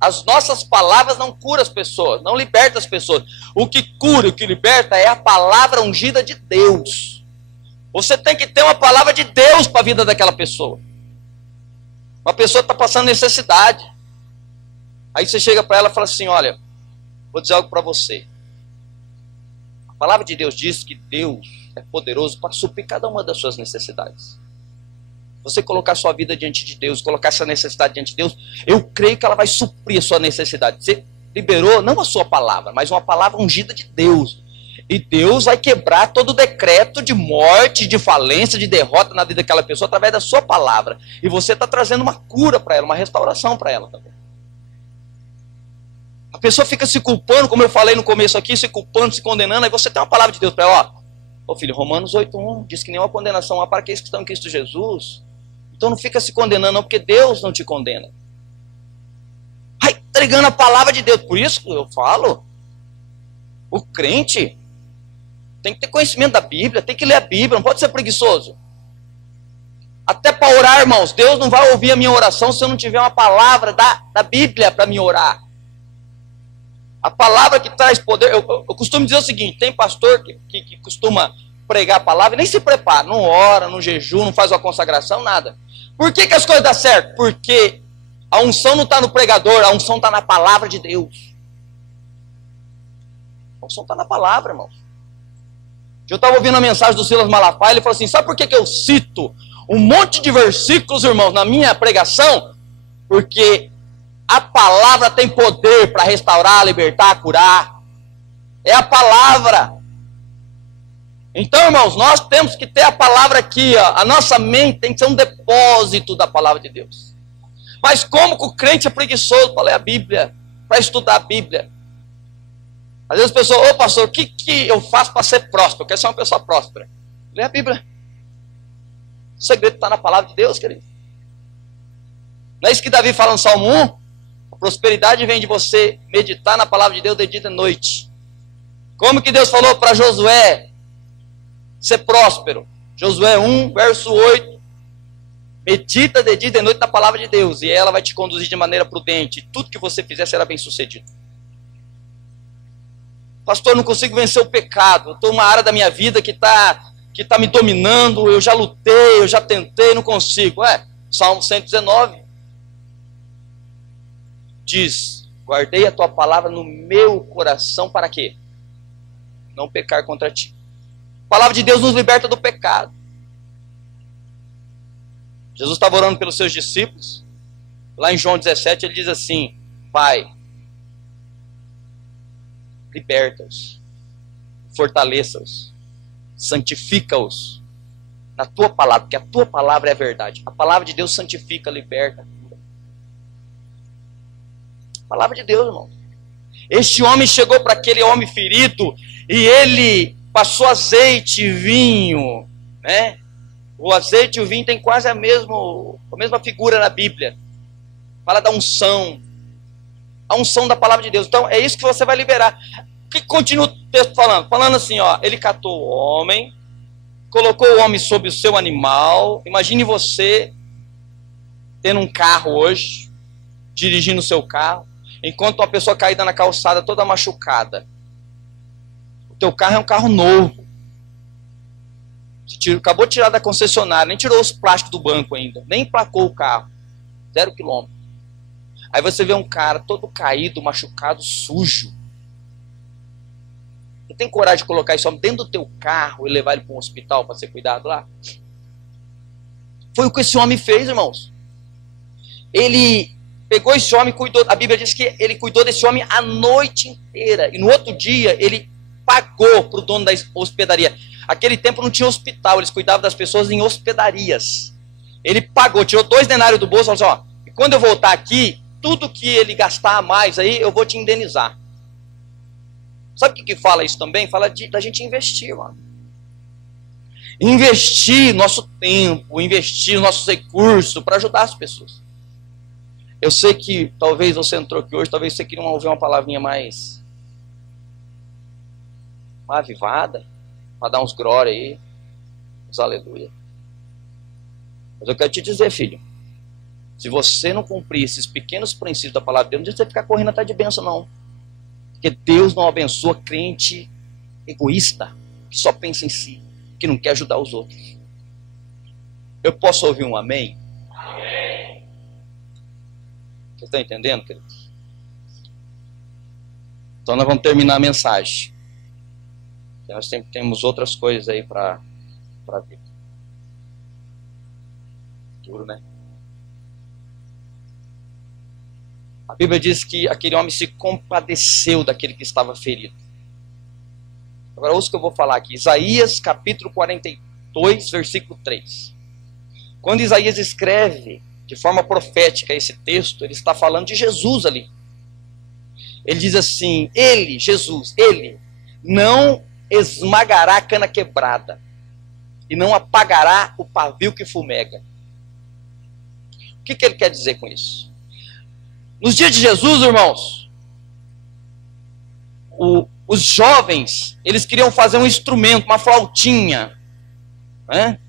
As nossas palavras não curam as pessoas, não libertam as pessoas. O que cura, o que liberta é a palavra ungida de Deus. Você tem que ter uma palavra de Deus para a vida daquela pessoa. Uma pessoa está passando necessidade. Aí você chega para ela e fala assim, olha, vou dizer algo para você. A palavra de Deus diz que Deus é poderoso para suprir cada uma das suas necessidades. Você colocar sua vida diante de Deus, colocar essa necessidade diante de Deus, eu creio que ela vai suprir a sua necessidade. Você liberou não a sua palavra, mas uma palavra ungida de Deus. E Deus vai quebrar todo o decreto de morte, de falência, de derrota na vida daquela pessoa através da sua palavra. E você está trazendo uma cura para ela, uma restauração para ela também. A pessoa fica se culpando, como eu falei no começo aqui, se culpando, se condenando, aí você tem uma palavra de Deus para ela, ó. Ô filho, Romanos 8:1 diz que nenhuma condenação há para aqueles que estão em Cristo Jesus. Então não fica se condenando não, porque Deus não te condena. Ai, entregando a palavra de Deus. Por isso que eu falo, o crente tem que ter conhecimento da Bíblia, tem que ler a Bíblia, não pode ser preguiçoso. Até para orar, irmãos, Deus não vai ouvir a minha oração se eu não tiver uma palavra da Bíblia para me orar. A palavra que traz poder, eu costumo dizer o seguinte, tem pastor que costuma pregar a palavra e nem se prepara, não ora, não jejum, não faz uma consagração, nada. Por que as coisas dão certo? Porque a unção não está no pregador, a unção está na palavra de Deus. A unção está na palavra, irmãos. Eu estava ouvindo a mensagem do Silas Malafaia, ele falou assim, sabe por que eu cito um monte de versículos, irmãos, na minha pregação? Porque a palavra tem poder para restaurar, libertar, curar. É a palavra. Então, irmãos, nós temos que ter a palavra aqui, ó. A nossa mente tem que ser um depósito da palavra de Deus. Mas como que o crente é preguiçoso para ler a Bíblia, para estudar a Bíblia? Às vezes a pessoa, ô pastor, o que eu faço para ser próspero? Eu quero ser uma pessoa próspera. Lê a Bíblia. O segredo está na palavra de Deus, querido. Não é isso que Davi fala no Salmo 1? A prosperidade vem de você meditar na palavra de Deus de dia e de noite. Como que Deus falou para Josué ser próspero? Josué 1, verso 8. Medita de dia e de noite na palavra de Deus, e ela vai te conduzir de maneira prudente. E tudo que você fizer será bem sucedido. Pastor, não consigo vencer o pecado. Eu estou numa área da minha vida que tá me dominando. Eu já lutei, eu já tentei, não consigo. Salmo 119 diz, guardei a tua palavra no meu coração para quê? Não pecar contra ti. A palavra de Deus nos liberta do pecado. Jesus estava orando pelos seus discípulos. Lá em João 17 ele diz assim, Pai, liberta-os, fortaleça-os, santifica-os na tua palavra, porque a tua palavra é a verdade. A palavra de Deus santifica, liberta. A palavra de Deus, irmão. Este homem chegou para aquele homem ferido e ele passou azeite e vinho, né? O azeite e o vinho tem quase a mesma figura na Bíblia. Fala da unção. A unção da palavra de Deus. Então é isso que você vai liberar. O que continua o texto falando? Falando assim, ó, ele catou o homem, colocou o homem sobre o seu animal. Imagine você tendo um carro hoje, dirigindo o seu carro, enquanto uma pessoa caída na calçada toda machucada. O teu carro é um carro novo. Você acabou de tirar da concessionária, nem tirou os plásticos do banco ainda, nem emplacou o carro. 0 quilômetro. Aí você vê um cara todo caído, machucado, sujo. Você tem coragem de colocar esse homem dentro do teu carro e levar ele para um hospital para ser cuidado lá? Foi o que esse homem fez, irmãos. Ele pegou esse homem e cuidou. A Bíblia diz que ele cuidou desse homem a noite inteira. E no outro dia ele pagou para o dono da hospedaria. Aquele tempo não tinha hospital, eles cuidavam das pessoas em hospedarias. Ele pagou, tirou 2 denários do bolso e falou assim, ó, quando eu voltar aqui, tudo que ele gastar a mais aí, eu vou te indenizar. Sabe o que fala isso também? Fala da gente investir, mano. Investir nosso tempo, investir nossos recursos para ajudar as pessoas. Eu sei que talvez você entrou aqui hoje, talvez você queria ouvir uma palavrinha mais avivada, para dar uns glória aí, uns aleluia. Mas eu quero te dizer, filho, Se você não cumprir esses pequenos princípios da palavra de Deus, não adianta você ficar correndo atrás de bênção, não. Porque Deus não abençoa crente egoísta, que só pensa em si, que não quer ajudar os outros. Eu posso ouvir um amém? Amém. Vocês estão entendendo, queridos? Então nós vamos terminar a mensagem. Nós temos outras coisas aí para ver. Duro, né? A Bíblia diz que aquele homem se compadeceu daquele que estava ferido. Agora ouça o que eu vou falar aqui. Isaías capítulo 42, versículo 3. Quando Isaías escreve de forma profética esse texto, ele está falando de Jesus ali. Ele diz assim, ele, Jesus, ele não esmagará a cana quebrada e não apagará o pavio que fumega. O que ele quer dizer com isso? Nos dias de Jesus, irmãos, os jovens, eles queriam fazer um instrumento, uma flautinha, né?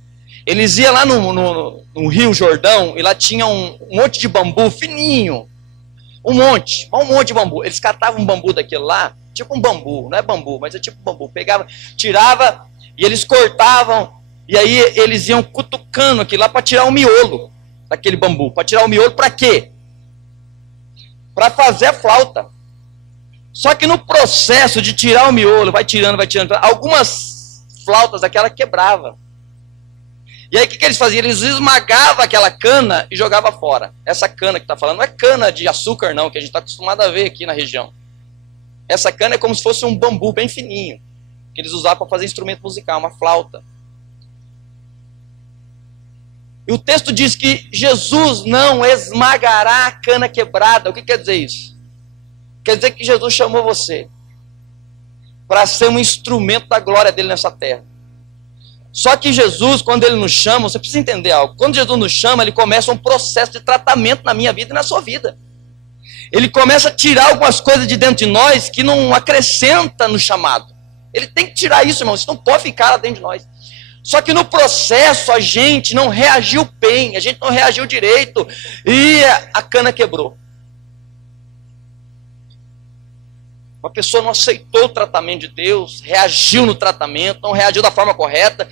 Eles iam lá no Rio Jordão e lá tinha um monte de bambu fininho, um monte de bambu. Eles catavam um bambu daquele lá, tipo um bambu, não é bambu, mas é tipo bambu. Pegava, tirava e eles cortavam e aí eles iam cutucando aquilo lá para tirar o miolo daquele bambu. Para tirar o miolo para quê? Para fazer a flauta. Só que no processo de tirar o miolo, vai tirando, algumas flautas daquela quebrava. E aí o que eles faziam? Eles esmagavam aquela cana e jogavam fora. Essa cana que está falando não é cana de açúcar não, que a gente está acostumado a ver aqui na região. Essa cana é como se fosse um bambu bem fininho, que eles usavam para fazer instrumento musical, uma flauta. E o texto diz que Jesus não esmagará a cana quebrada. O que quer dizer isso? Quer dizer que Jesus chamou você para ser um instrumento da glória dele nessa terra. Só que Jesus, quando ele nos chama, você precisa entender algo. Quando Jesus nos chama, ele começa um processo de tratamento na minha vida e na sua vida. Ele começa a tirar algumas coisas de dentro de nós que não acrescenta no chamado. Ele tem que tirar isso, irmão. Isso não pode ficar lá dentro de nós. Só que no processo a gente não reagiu bem, a gente não reagiu direito e a cana quebrou. Uma pessoa não aceitou o tratamento de Deus, reagiu no tratamento, não reagiu da forma correta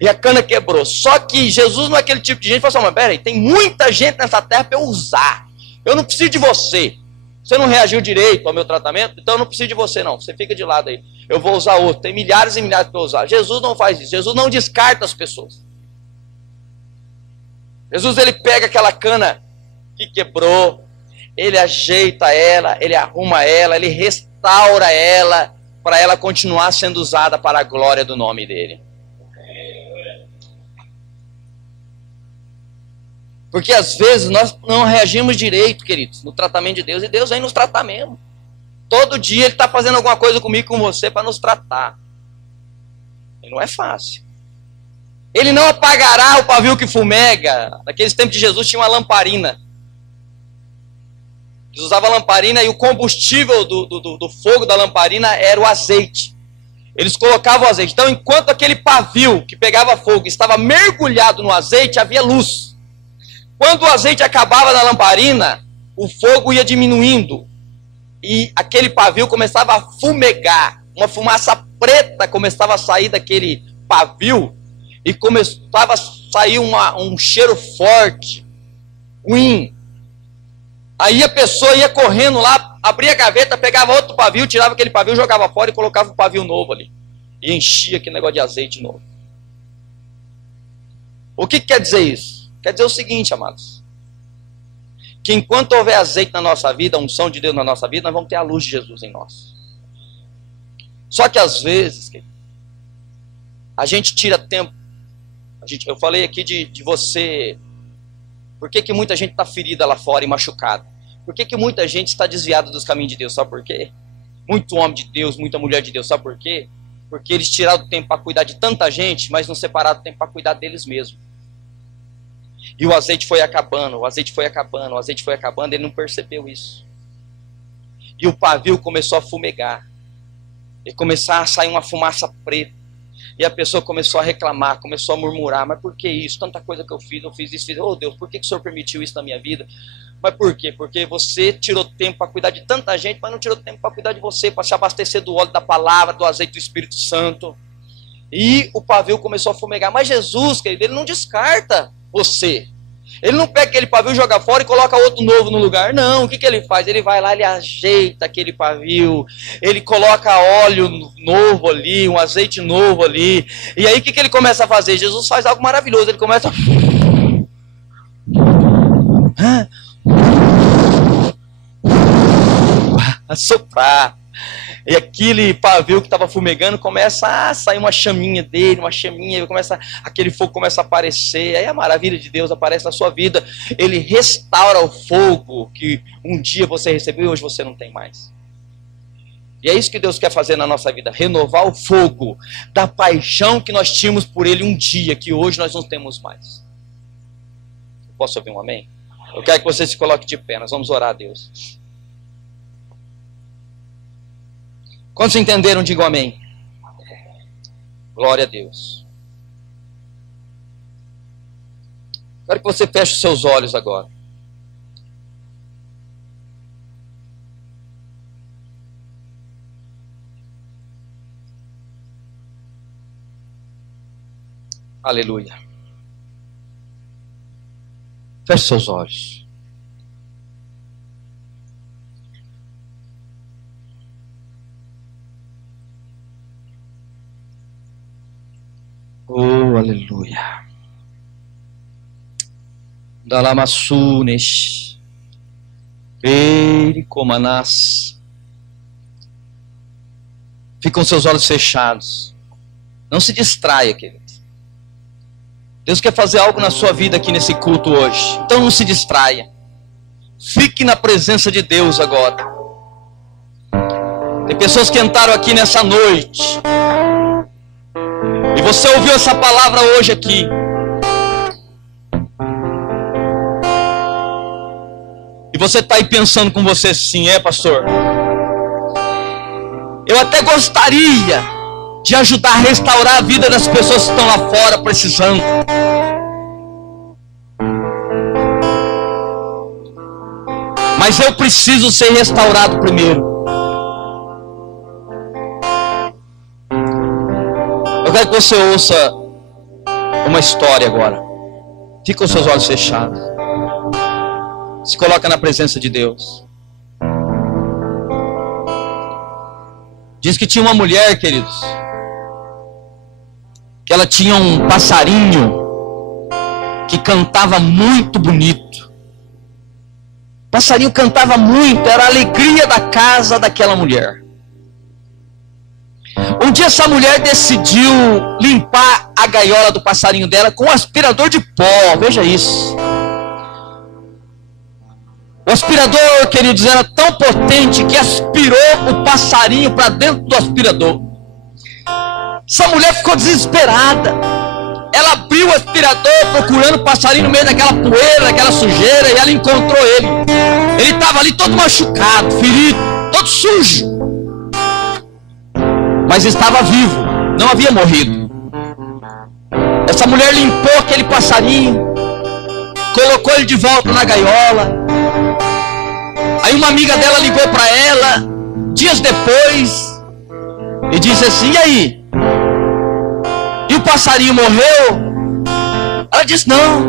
e a cana quebrou. Só que Jesus não é aquele tipo de gente que fala assim, mas peraí, tem muita gente nessa terra para eu usar. Eu não preciso de você. Você não reagiu direito ao meu tratamento, então eu não preciso de você não. Você fica de lado aí. Eu vou usar outro. Tem milhares e milhares para eu usar. Jesus não faz isso. Jesus não descarta as pessoas. Jesus, ele pega aquela cana que quebrou, ele ajeita ela, ele arruma ela, ele restaura ela, para ela continuar sendo usada para a glória do nome dele. Porque às vezes nós não reagimos direito, queridos, no tratamento de Deus, e Deus vem nos tratar mesmo. Todo dia Ele está fazendo alguma coisa comigo e com você para nos tratar. E não é fácil. Ele não apagará o pavio que fumega. Naqueles tempos de Jesus tinha uma lamparina. Eles usavam a lamparina e o combustível do fogo da lamparina era o azeite. Eles colocavam o azeite. Então, enquanto aquele pavio que pegava fogo estava mergulhado no azeite, havia luz. Quando o azeite acabava na lamparina, o fogo ia diminuindo. E aquele pavio começava a fumegar. Uma fumaça preta começava a sair daquele pavio. E começava a sair um cheiro forte, ruim. Aí a pessoa ia correndo lá, abria a gaveta, pegava outro pavio, tirava aquele pavio, jogava fora e colocava um pavio novo ali. E enchia aquele negócio de azeite novo. O que quer dizer isso? Quer dizer o seguinte, amados. Que enquanto houver azeite na nossa vida, a unção de Deus na nossa vida, nós vamos ter a luz de Jesus em nós. Só que às vezes, a gente tira tempo. Eu falei aqui de você. Por que muita gente está ferida lá fora e machucada? Por que muita gente está desviada dos caminhos de Deus? Sabe por quê? Muito homem de Deus, muita mulher de Deus. Sabe por quê? Porque eles tiraram o tempo para cuidar de tanta gente, mas não separaram o tempo para cuidar deles mesmos. E o azeite foi acabando, o azeite foi acabando, o azeite foi acabando, ele não percebeu isso. E o pavio começou a fumegar. E começar a sair uma fumaça preta. E a pessoa começou a reclamar, começou a murmurar, mas por que isso? Tanta coisa que eu fiz isso, fiz. Oh Deus, por que o Senhor permitiu isso na minha vida? Mas por quê? Porque você tirou tempo para cuidar de tanta gente, mas não tirou tempo para cuidar de você, para se abastecer do óleo da palavra, do azeite do Espírito Santo. E o pavio começou a fumegar. Mas Jesus, querido, ele não descarta você. Ele não pega aquele pavio, joga fora e coloca outro novo no lugar. Não, o que ele faz? Ele vai lá, ele ajeita aquele pavio, ele coloca óleo novo ali, um azeite novo ali. E aí o que ele começa a fazer? Jesus faz algo maravilhoso, ele começa a soprar. E aquele pavio que estava fumegando começa a sair uma chaminha dele, uma chaminha, aquele fogo começa a aparecer. Aí a maravilha de Deus aparece na sua vida. Ele restaura o fogo que um dia você recebeu e hoje você não tem mais. E é isso que Deus quer fazer na nossa vida, renovar o fogo da paixão que nós tínhamos por Ele um dia, que hoje nós não temos mais. Posso ouvir um amém? Eu quero que você se coloque de pé, nós vamos orar a Deus. Quantos entenderam, digam amém. Glória a Deus. Quero que você feche os seus olhos agora. Aleluia. Feche seus olhos. Oh, aleluia. Dalamassunes. Pericomanás. Fique com seus olhos fechados. Não se distraia, querido. Deus quer fazer algo na sua vida aqui nesse culto hoje. Então não se distraia. Fique na presença de Deus agora. Tem pessoas que entraram aqui nessa noite. E você ouviu essa palavra hoje aqui. E você está aí pensando com você assim, pastor? Eu até gostaria de ajudar a restaurar a vida das pessoas que estão lá fora precisando. Mas eu preciso ser restaurado primeiro. Eu quero que você ouça uma história agora. Fique com seus olhos fechados. Se coloca na presença de Deus. Diz que tinha uma mulher, queridos, que ela tinha um passarinho que cantava muito bonito. O passarinho cantava muito, era a alegria da casa daquela mulher. Um dia essa mulher decidiu limpar a gaiola do passarinho dela com um aspirador de pó. Veja isso. O aspirador, queridos, era tão potente que aspirou o passarinho para dentro do aspirador. Essa mulher ficou desesperada. Ela abriu o aspirador procurando o passarinho no meio daquela poeira, daquela sujeira, e ela encontrou ele. Ele estava ali todo machucado, ferido, todo sujo. Mas estava vivo, não havia morrido. Essa mulher limpou aquele passarinho, colocou ele de volta na gaiola. Aí uma amiga dela ligou para ela, dias depois, e disse assim: e aí? E o passarinho morreu? Ela disse: não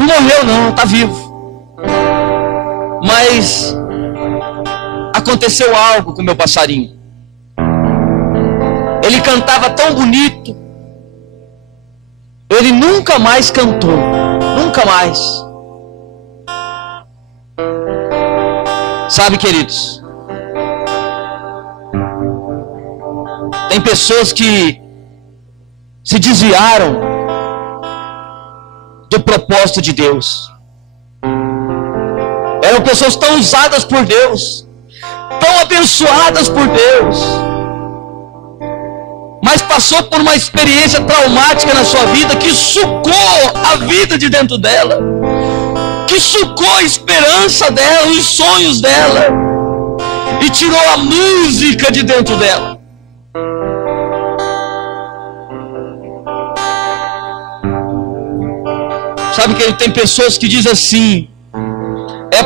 morreu não, está vivo. Mas aconteceu algo com o meu passarinho. Ele cantava tão bonito. Ele nunca mais cantou. Nunca mais. Sabe, queridos, tem pessoas que se desviaram do propósito de Deus. Eram pessoas tão usadas por Deus, tão abençoadas por Deus, mas passou por uma experiência traumática na sua vida que sucou a vida de dentro dela, que sucou a esperança dela, os sonhos dela, e tirou a música de dentro dela. Sabe que tem pessoas que dizem assim: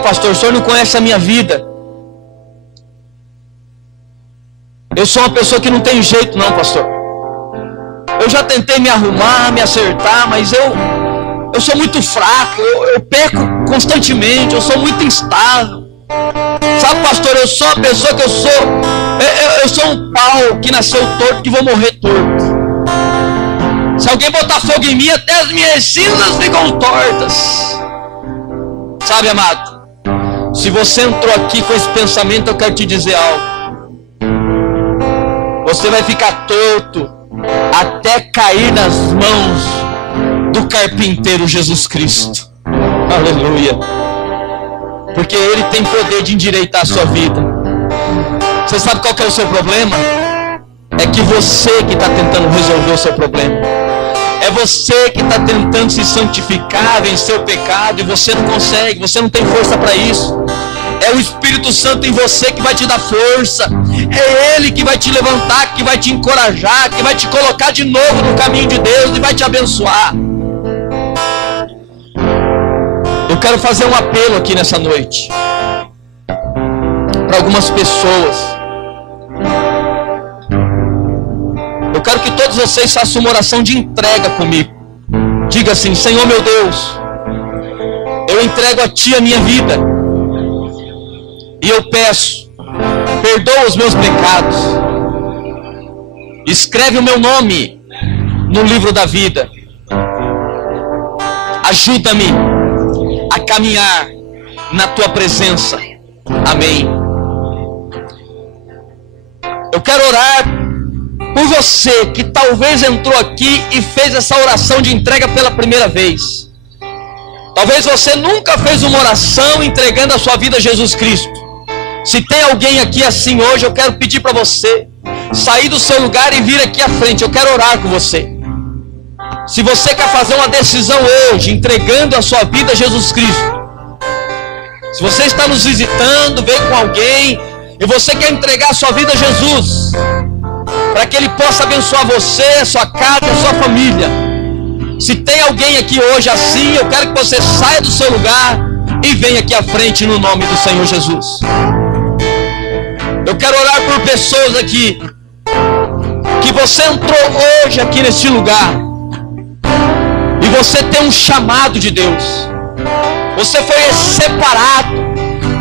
pastor, o senhor não conhece a minha vida. Eu sou uma pessoa que não tem jeito não, pastor. Eu já tentei me arrumar, me acertar, mas eu sou muito fraco, eu peco constantemente, eu sou muito instável. Sabe, pastor, eu sou uma pessoa que eu sou um pau que nasceu torto, que vou morrer torto. Se alguém botar fogo em mim, até as minhas cinzas ficam tortas. Sabe, amado, se você entrou aqui com esse pensamento, eu quero te dizer algo. Você vai ficar torto até cair nas mãos do carpinteiro Jesus Cristo. Aleluia. Porque Ele tem poder de endireitar a sua vida. Você sabe qual que é o seu problema? É que você que está tentando resolver o seu problema. É você que está tentando se santificar, vencer o pecado, e você não consegue, você não tem força para isso. É o Espírito Santo em você que vai te dar força. É Ele que vai te levantar, que vai te encorajar, que vai te colocar de novo no caminho de Deus e vai te abençoar. Eu quero fazer um apelo aqui nessa noite para algumas pessoas. Eu quero que todos vocês façam uma oração de entrega comigo. Diga assim: Senhor meu Deus, eu entrego a Ti a minha vida. E eu peço, perdoa os meus pecados. Escreve o meu nome no livro da vida. Ajuda-me a caminhar na Tua presença. Amém. Eu quero orar por você que talvez entrou aqui e fez essa oração de entrega pela primeira vez. Talvez você nunca fez uma oração entregando a sua vida a Jesus Cristo. Se tem alguém aqui assim hoje, eu quero pedir para você sair do seu lugar e vir aqui à frente. Eu quero orar com você. Se você quer fazer uma decisão hoje, entregando a sua vida a Jesus Cristo. Se você está nos visitando, veio com alguém e você quer entregar a sua vida a Jesus, para que Ele possa abençoar você, a sua casa, a sua família. Se tem alguém aqui hoje assim, eu quero que você saia do seu lugar e venha aqui à frente no nome do Senhor Jesus. Eu quero orar por pessoas aqui que você entrou hoje aqui neste lugar e você tem um chamado de Deus. Você foi separado,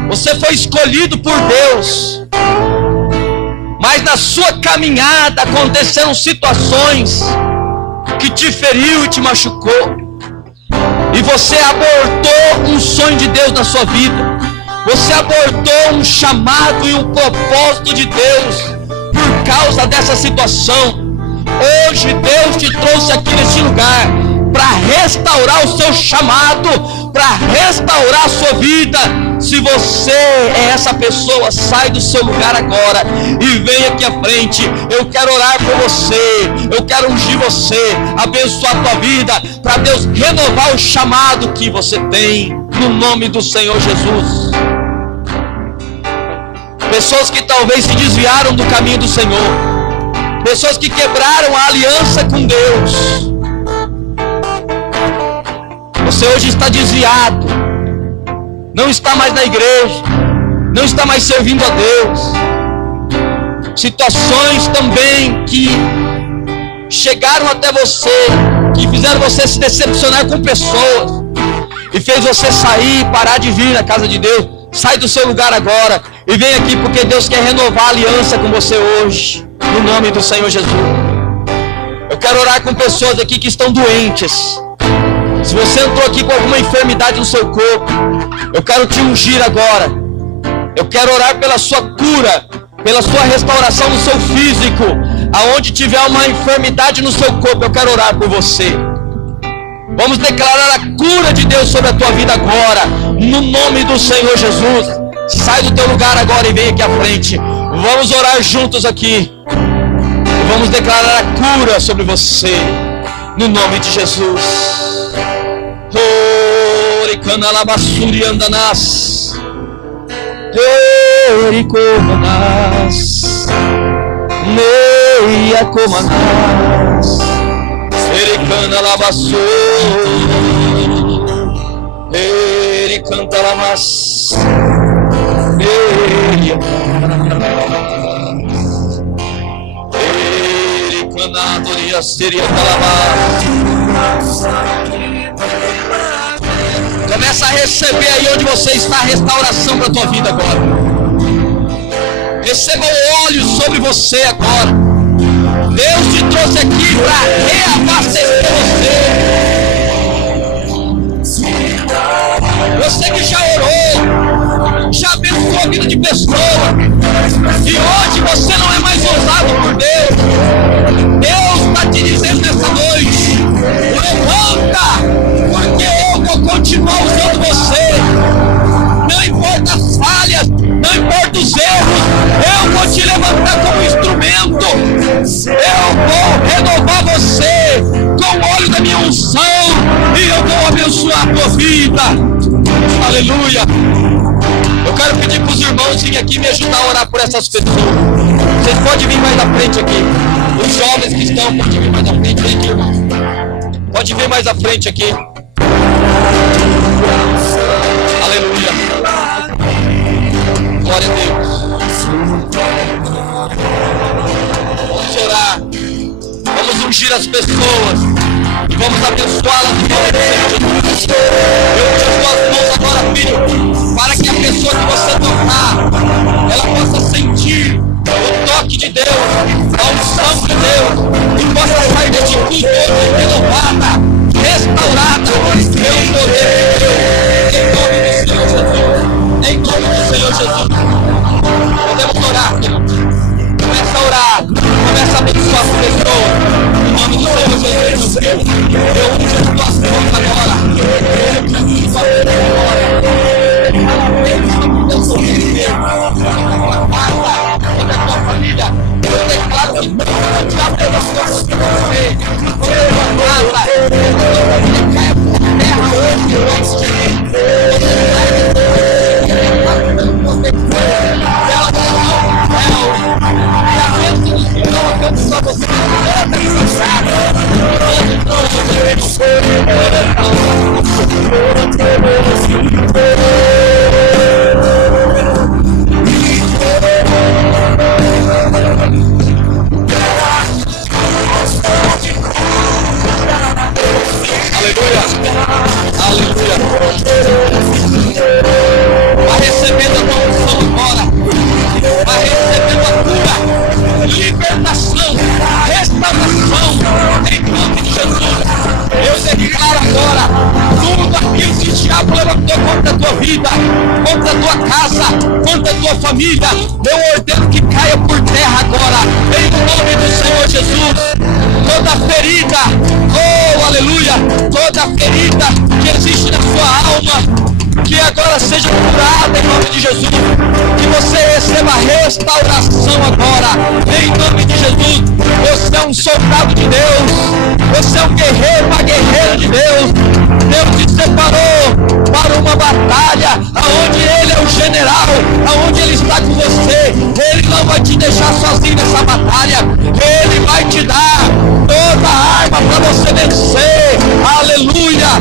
você foi escolhido por Deus, mas na sua caminhada aconteceram situações que te feriu e te machucou, e você abortou um sonho de Deus na sua vida. Você abortou um chamado e um propósito de Deus por causa dessa situação. Hoje Deus te trouxe aqui neste lugar para restaurar o seu chamado, para restaurar a sua vida. Se você é essa pessoa, sai do seu lugar agora e vem aqui à frente. Eu quero orar por você, eu quero ungir você, abençoar a tua vida, para Deus renovar o chamado que você tem, no nome do Senhor Jesus. Pessoas que talvez se desviaram do caminho do Senhor, pessoas que quebraram a aliança com Deus. Você hoje está desviado, não está mais na igreja, não está mais servindo a Deus. Situações também que chegaram até você, que fizeram você se decepcionar com pessoas e fez você sair, parar de vir na casa de Deus. Sai do seu lugar agora e vem aqui, porque Deus quer renovar a aliança com você hoje, no nome do Senhor Jesus. Eu quero orar com pessoas aqui que estão doentes. Se você entrou aqui com alguma enfermidade no seu corpo, eu quero te ungir agora. Eu quero orar pela sua cura, pela sua restauração no seu físico. Aonde tiver uma enfermidade no seu corpo, eu quero orar por você. Vamos declarar a cura de Deus sobre a tua vida agora, no nome do Senhor Jesus. Sai do teu lugar agora e vem aqui à frente. Vamos orar juntos aqui. E vamos declarar a cura sobre você, no nome de Jesus. Oricanalavasuri andanas, Ericomanas, Neiacomanas, Ericanalavasuri. Ele canta lá mais. Ele canta seria Começa a receber aí onde você está a restauração para a tua vida agora. Receba o óleo sobre você agora. Deus te trouxe aqui para reabastecer você. Você que já orou, já abençoou a vida de pessoas, e hoje você não é mais usado por Deus. Deus está te dizendo nessa noite: levanta, porque eu vou continuar usando você. Não importa as falhas, não importa os erros, eu vou te levantar como instrumento. Eu vou renovar você com o óleo da minha unção, e eu vou abençoar a tua vida. Aleluia. Eu quero pedir para os irmãos virem aqui me ajudar a orar por essas pessoas. Vocês podem vir mais à frente aqui. Os jovens que estão, podem vir mais à frente. Vem aqui, irmão. Pode vir mais à frente aqui. Aleluia. Glória a Deus. Vamos orar. Vamos ungir as pessoas. E vamos abençoá-las em nome do Senhor. Eu te dou as mãos agora, filho, para que a pessoa que você tocar, ela possa sentir o toque de Deus, a unção de Deus, e possa sair deste culto hoje renovada, restaurada, pelo poder de Deus, em nome do Senhor Jesus. Podemos orar, filho. Começa a orar, começa a abençoar as pessoas, em nome do Senhor Jesus. Eu unjo as tuas mãos agora. Eu unjo as tuas mãos agora. Eu sou filho, tua casa, toda a tua família. Eu declaro que não te abençoa você. Tua casa, tua família caia por terra hoje, em nome de Aleluia. Aleluia. Vai recebendo a tua unção agora. Vai recebendo a cura, libertação, restauração, em nome de Jesus. Eu declaro agora tudo aquilo que o diabo levantou contra a tua vida, contra a tua casa, contra a tua família. Eu ordeno que caia por terra agora, em nome do Senhor Jesus. Toda ferida, oh aleluia, toda ferida que existe na sua alma, que agora seja curada em nome de Jesus. Que você receba restauração agora, em nome de Jesus. Você é um soldado de Deus, você é um guerreiro, uma guerreira de Deus. Deus te separou para uma batalha, aonde Ele é o general, aonde Ele está com você. Ele não vai te deixar sozinho nessa batalha. Ele vai te dar toda a arma para você vencer. Aleluia.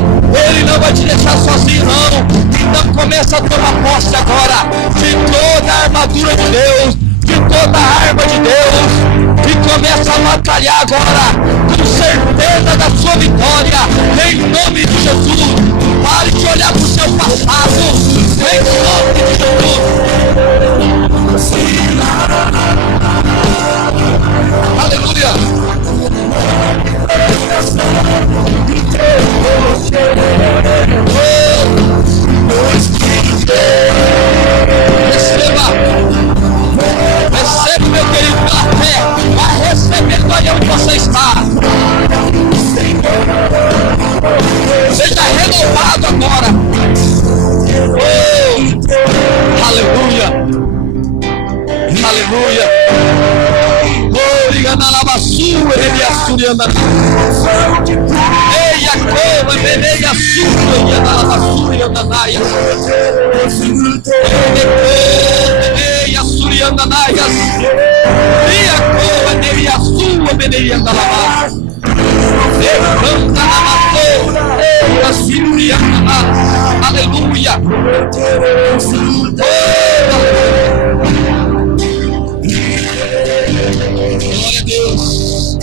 Ele não vai te deixar sozinho, não. Então começa a tomar posse agora de toda a armadura de Deus, de toda a arma de Deus, e começa a batalhar agora com certeza da sua vitória, em nome de Jesus. Pare de olhar para o seu passado, em nome de Jesus. Aleluia. Receba, meu querido, pela fé. Vai recebendo aí onde você está. Seja renovado agora. Oh, aleluia. Aleluia. Oh, liga na lavassura, ele assurianda. Ei, Jacob, ele assura, e na lavassura, e na naia. Ei, assurianda naias. E Jacob, ele assura, ele anda lavassura. Levanta na matou, ei, assurianda. aleluia. Glória a Deus.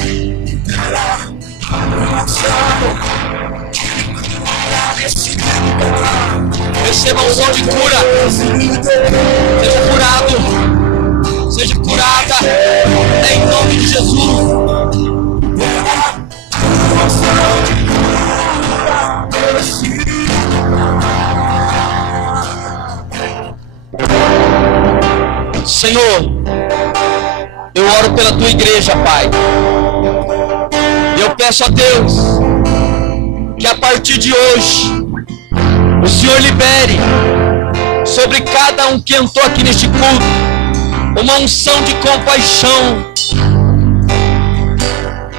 Receba um som de cura. Seja curado. Seja curada. Em nome de Jesus. Senhor, eu oro pela tua igreja, Pai. E eu peço a Deus que a partir de hoje o Senhor libere sobre cada um que entrou aqui neste culto uma unção de compaixão.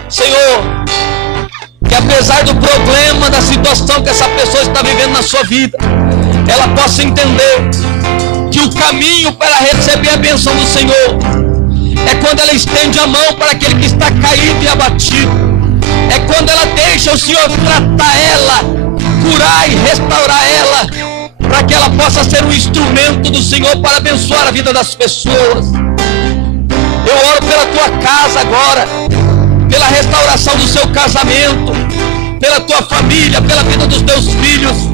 Senhor, que apesar do problema, da situação que essa pessoa está vivendo na sua vida, ela possa entender que o caminho para receber a bênção do Senhor é quando ela estende a mão para aquele que está caído e abatido. É quando ela deixa o Senhor tratar ela, curar e restaurar ela, para que ela possa ser um instrumento do Senhor para abençoar a vida das pessoas. Eu oro pela tua casa agora, pela restauração do seu casamento, pela tua família, pela vida dos teus filhos.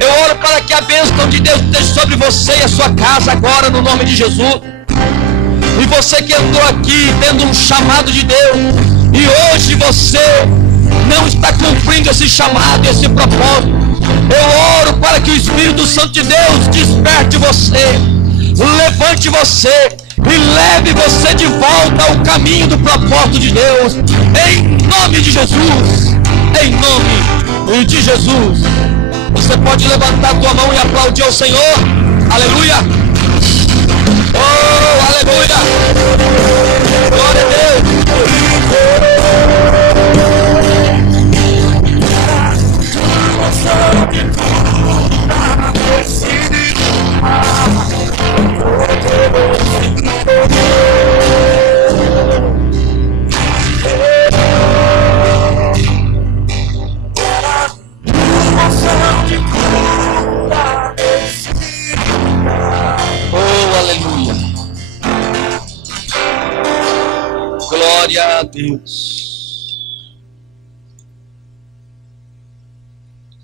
Eu oro para que a bênção de Deus esteja sobre você e a sua casa agora, no nome de Jesus. E você que entrou aqui tendo um chamado de Deus, e hoje você não está cumprindo esse chamado, esse propósito, eu oro para que o Espírito Santo de Deus desperte você, levante você e leve você de volta ao caminho do propósito de Deus, em nome de Jesus. Em nome de Jesus. Você pode levantar a tua mão e aplaudir ao Senhor. Aleluia. Oh, aleluia. Glória a Deus. Oh, aleluia. Glória a Deus.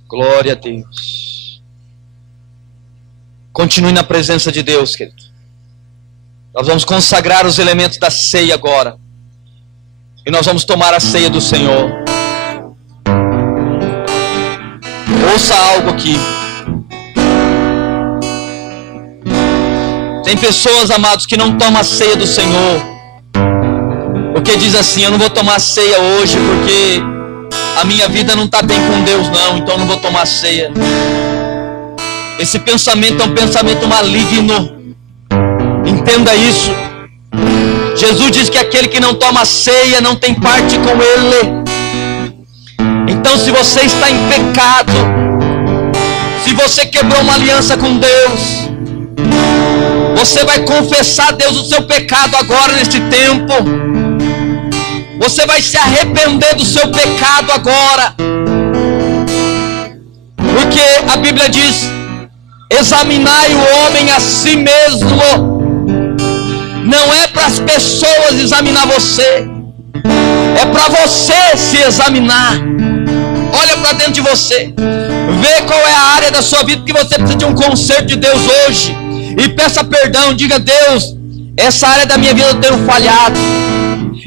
Glória a Deus. Continue na presença de Deus, querido. Nós vamos consagrar os elementos da ceia agora. E nós vamos tomar a ceia do Senhor. Ouça algo aqui. Tem pessoas, amados, que não tomam a ceia do Senhor, porque diz assim: eu não vou tomar ceia hoje porque a minha vida não está bem com Deus não, então eu não vou tomar ceia. Esse pensamento é um pensamento maligno. Entenda isso. Jesus diz que aquele que não toma ceia não tem parte com Ele. Então, se você está em pecado, se você quebrou uma aliança com Deus, você vai confessar a Deus o seu pecado agora neste tempo. Você vai se arrepender do seu pecado agora. Porque a Bíblia diz: examinai o homem a si mesmo. Não é para as pessoas examinar você, é para você se examinar. Olha para dentro de você, vê qual é a área da sua vida que você precisa de um conserto de Deus hoje, e peça perdão. Diga: Deus, essa área da minha vida eu tenho falhado,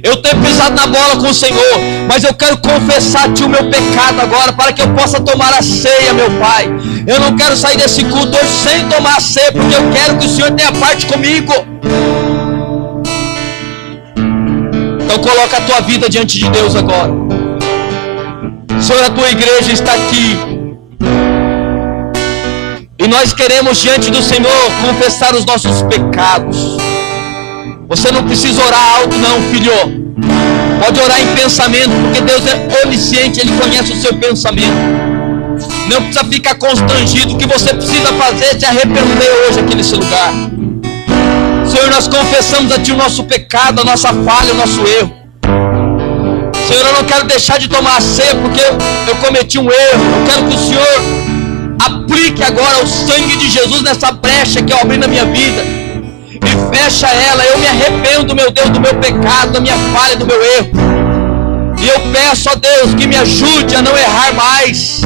eu tenho pisado na bola com o Senhor, mas eu quero confessar-te o meu pecado agora, para que eu possa tomar a ceia, meu Pai. Eu não quero sair desse culto hoje sem tomar a ceia, porque eu quero que o Senhor tenha parte comigo. Então coloca a tua vida diante de Deus agora. Senhor, a tua igreja está aqui, e nós queremos diante do Senhor confessar os nossos pecados. Você não precisa orar alto não, filho. Pode orar em pensamento, porque Deus é onisciente, Ele conhece o seu pensamento. Não precisa ficar constrangido. O que você precisa fazer é se arrepender hoje aqui nesse lugar. Senhor, nós confessamos a Ti o nosso pecado, a nossa falha, o nosso erro. Senhor, eu não quero deixar de tomar a ceia porque eu cometi um erro. Eu quero que o Senhor Aplique agora o sangue de Jesus nessa brecha que eu abri na minha vida. E fecha ela. Eu me arrependo, meu Deus, do meu pecado, da minha falha, do meu erro. E eu peço a Deus que me ajude a não errar mais.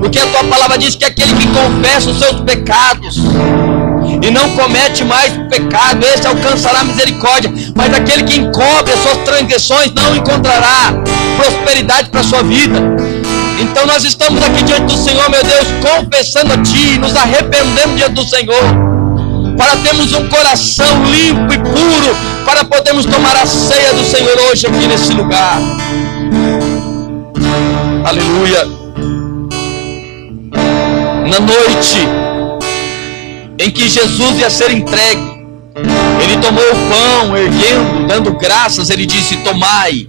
Porque a tua palavra diz que aquele que confessa os seus pecados e não comete mais pecado, esse alcançará a misericórdia. Mas aquele que encobre as suas transgressões não encontrará prosperidade para a sua vida. Então nós estamos aqui diante do Senhor, meu Deus, confessando a Ti, nos arrependendo diante do Senhor, para termos um coração limpo e puro, para podermos tomar a ceia do Senhor hoje aqui nesse lugar. Aleluia. Na noite em que Jesus ia ser entregue, Ele tomou o pão, erguendo, dando graças, Ele disse: tomai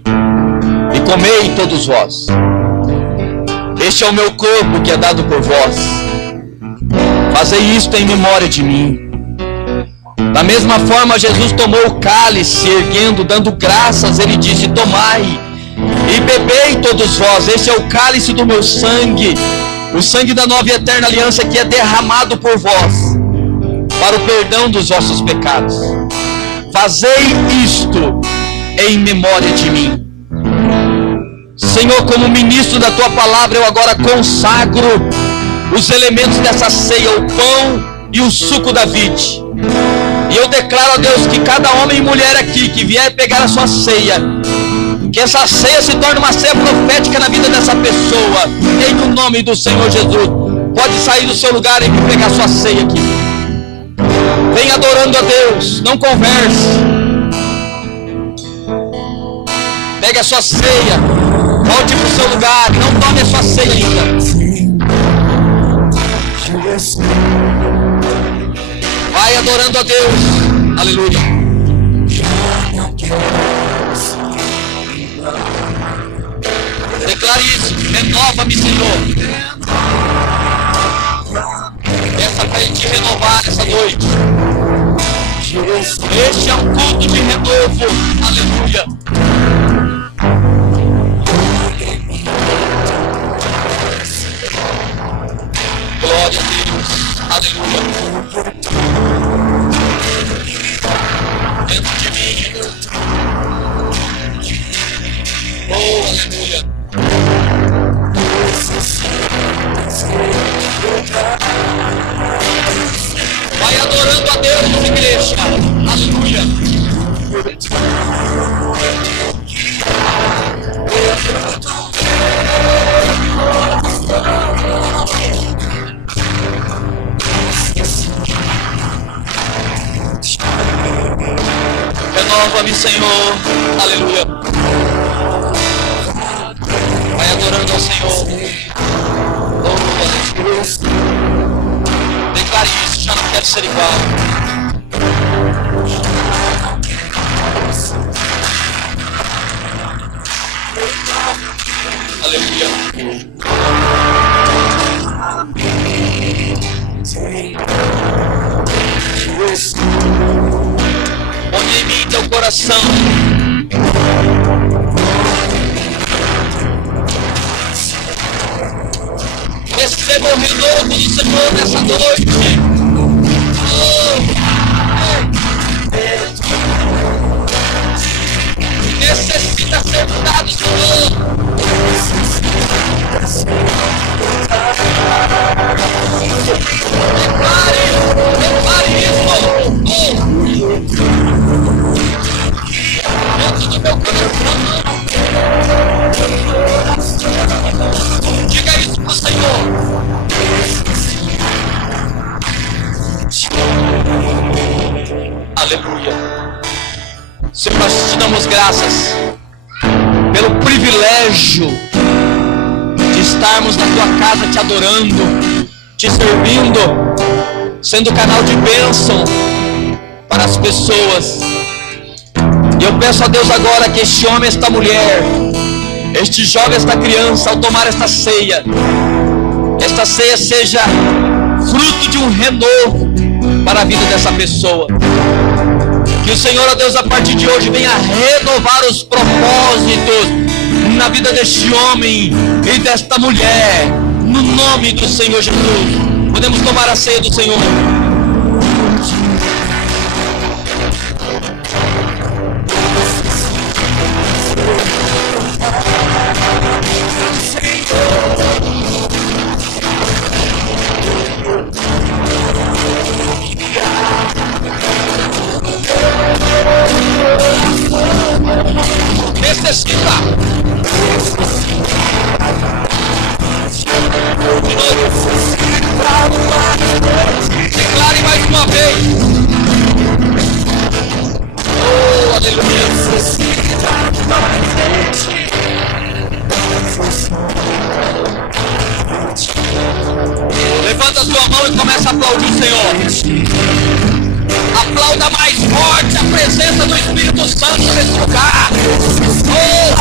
e comei todos vós. Este é o meu corpo que é dado por vós. Fazei isto em memória de mim. Da mesma forma, Jesus tomou o cálice, erguendo, dando graças, Ele disse: tomai e bebei todos vós. Este é o cálice do meu sangue, o sangue da nova e eterna aliança, que é derramado por vós para o perdão dos vossos pecados. Fazei isto em memória de mim. Senhor, como ministro da tua palavra, eu agora consagro os elementos dessa ceia, o pão e o suco da vide. E eu declaro a Deus que cada homem e mulher aqui que vier pegar a sua ceia, que essa ceia se torne uma ceia profética na vida dessa pessoa, em o nome do Senhor Jesus. Pode sair do seu lugar e pegar a sua ceia aqui. Vem adorando a Deus, não converse. Pegue a sua ceia, volte para o seu lugar, não tome a sua ceia ainda. Vai adorando a Deus. Aleluia. Declare isso. Renova-me, Senhor. Peça para Ele te renovar essa noite. Este é um culto de renovo. Aleluia. Glória a Deus. Aleluia. Dentro de mim. Oh, aleluia. Vai adorando a Deus, igreja. Aleluia. Renova-me, Senhor. Aleluia. Vai adorando ao Senhor. Oh, declare isso, já não quero ser igual. Aleluia. Põe em mim teu coração. Receba o renovo do Senhor nessa noite. Necessita ser mudado, Senhor. Declare isso. Dentro do meu coração. Diga isso pro Senhor. Aleluia. Senhor, nós te damos graças pelo privilégio de estarmos na tua casa te adorando, te servindo, sendo canal de bênção para as pessoas. E eu peço a Deus agora que este homem, esta mulher, este jovem, esta criança, ao tomar esta ceia seja fruto de um renovo para a vida dessa pessoa. Que o Senhor, ó Deus, a partir de hoje venha renovar os propósitos na vida deste homem e desta mulher, No nome do Senhor Jesus. Podemos tomar a ceia do Senhor. Necessita. De novo. Declare mais uma vez. Oh, aleluia. Levanta a sua mão e começa a aplaudir o Senhor. Aplauda mais forte a presença do Espírito Santo nesse lugar. Oh!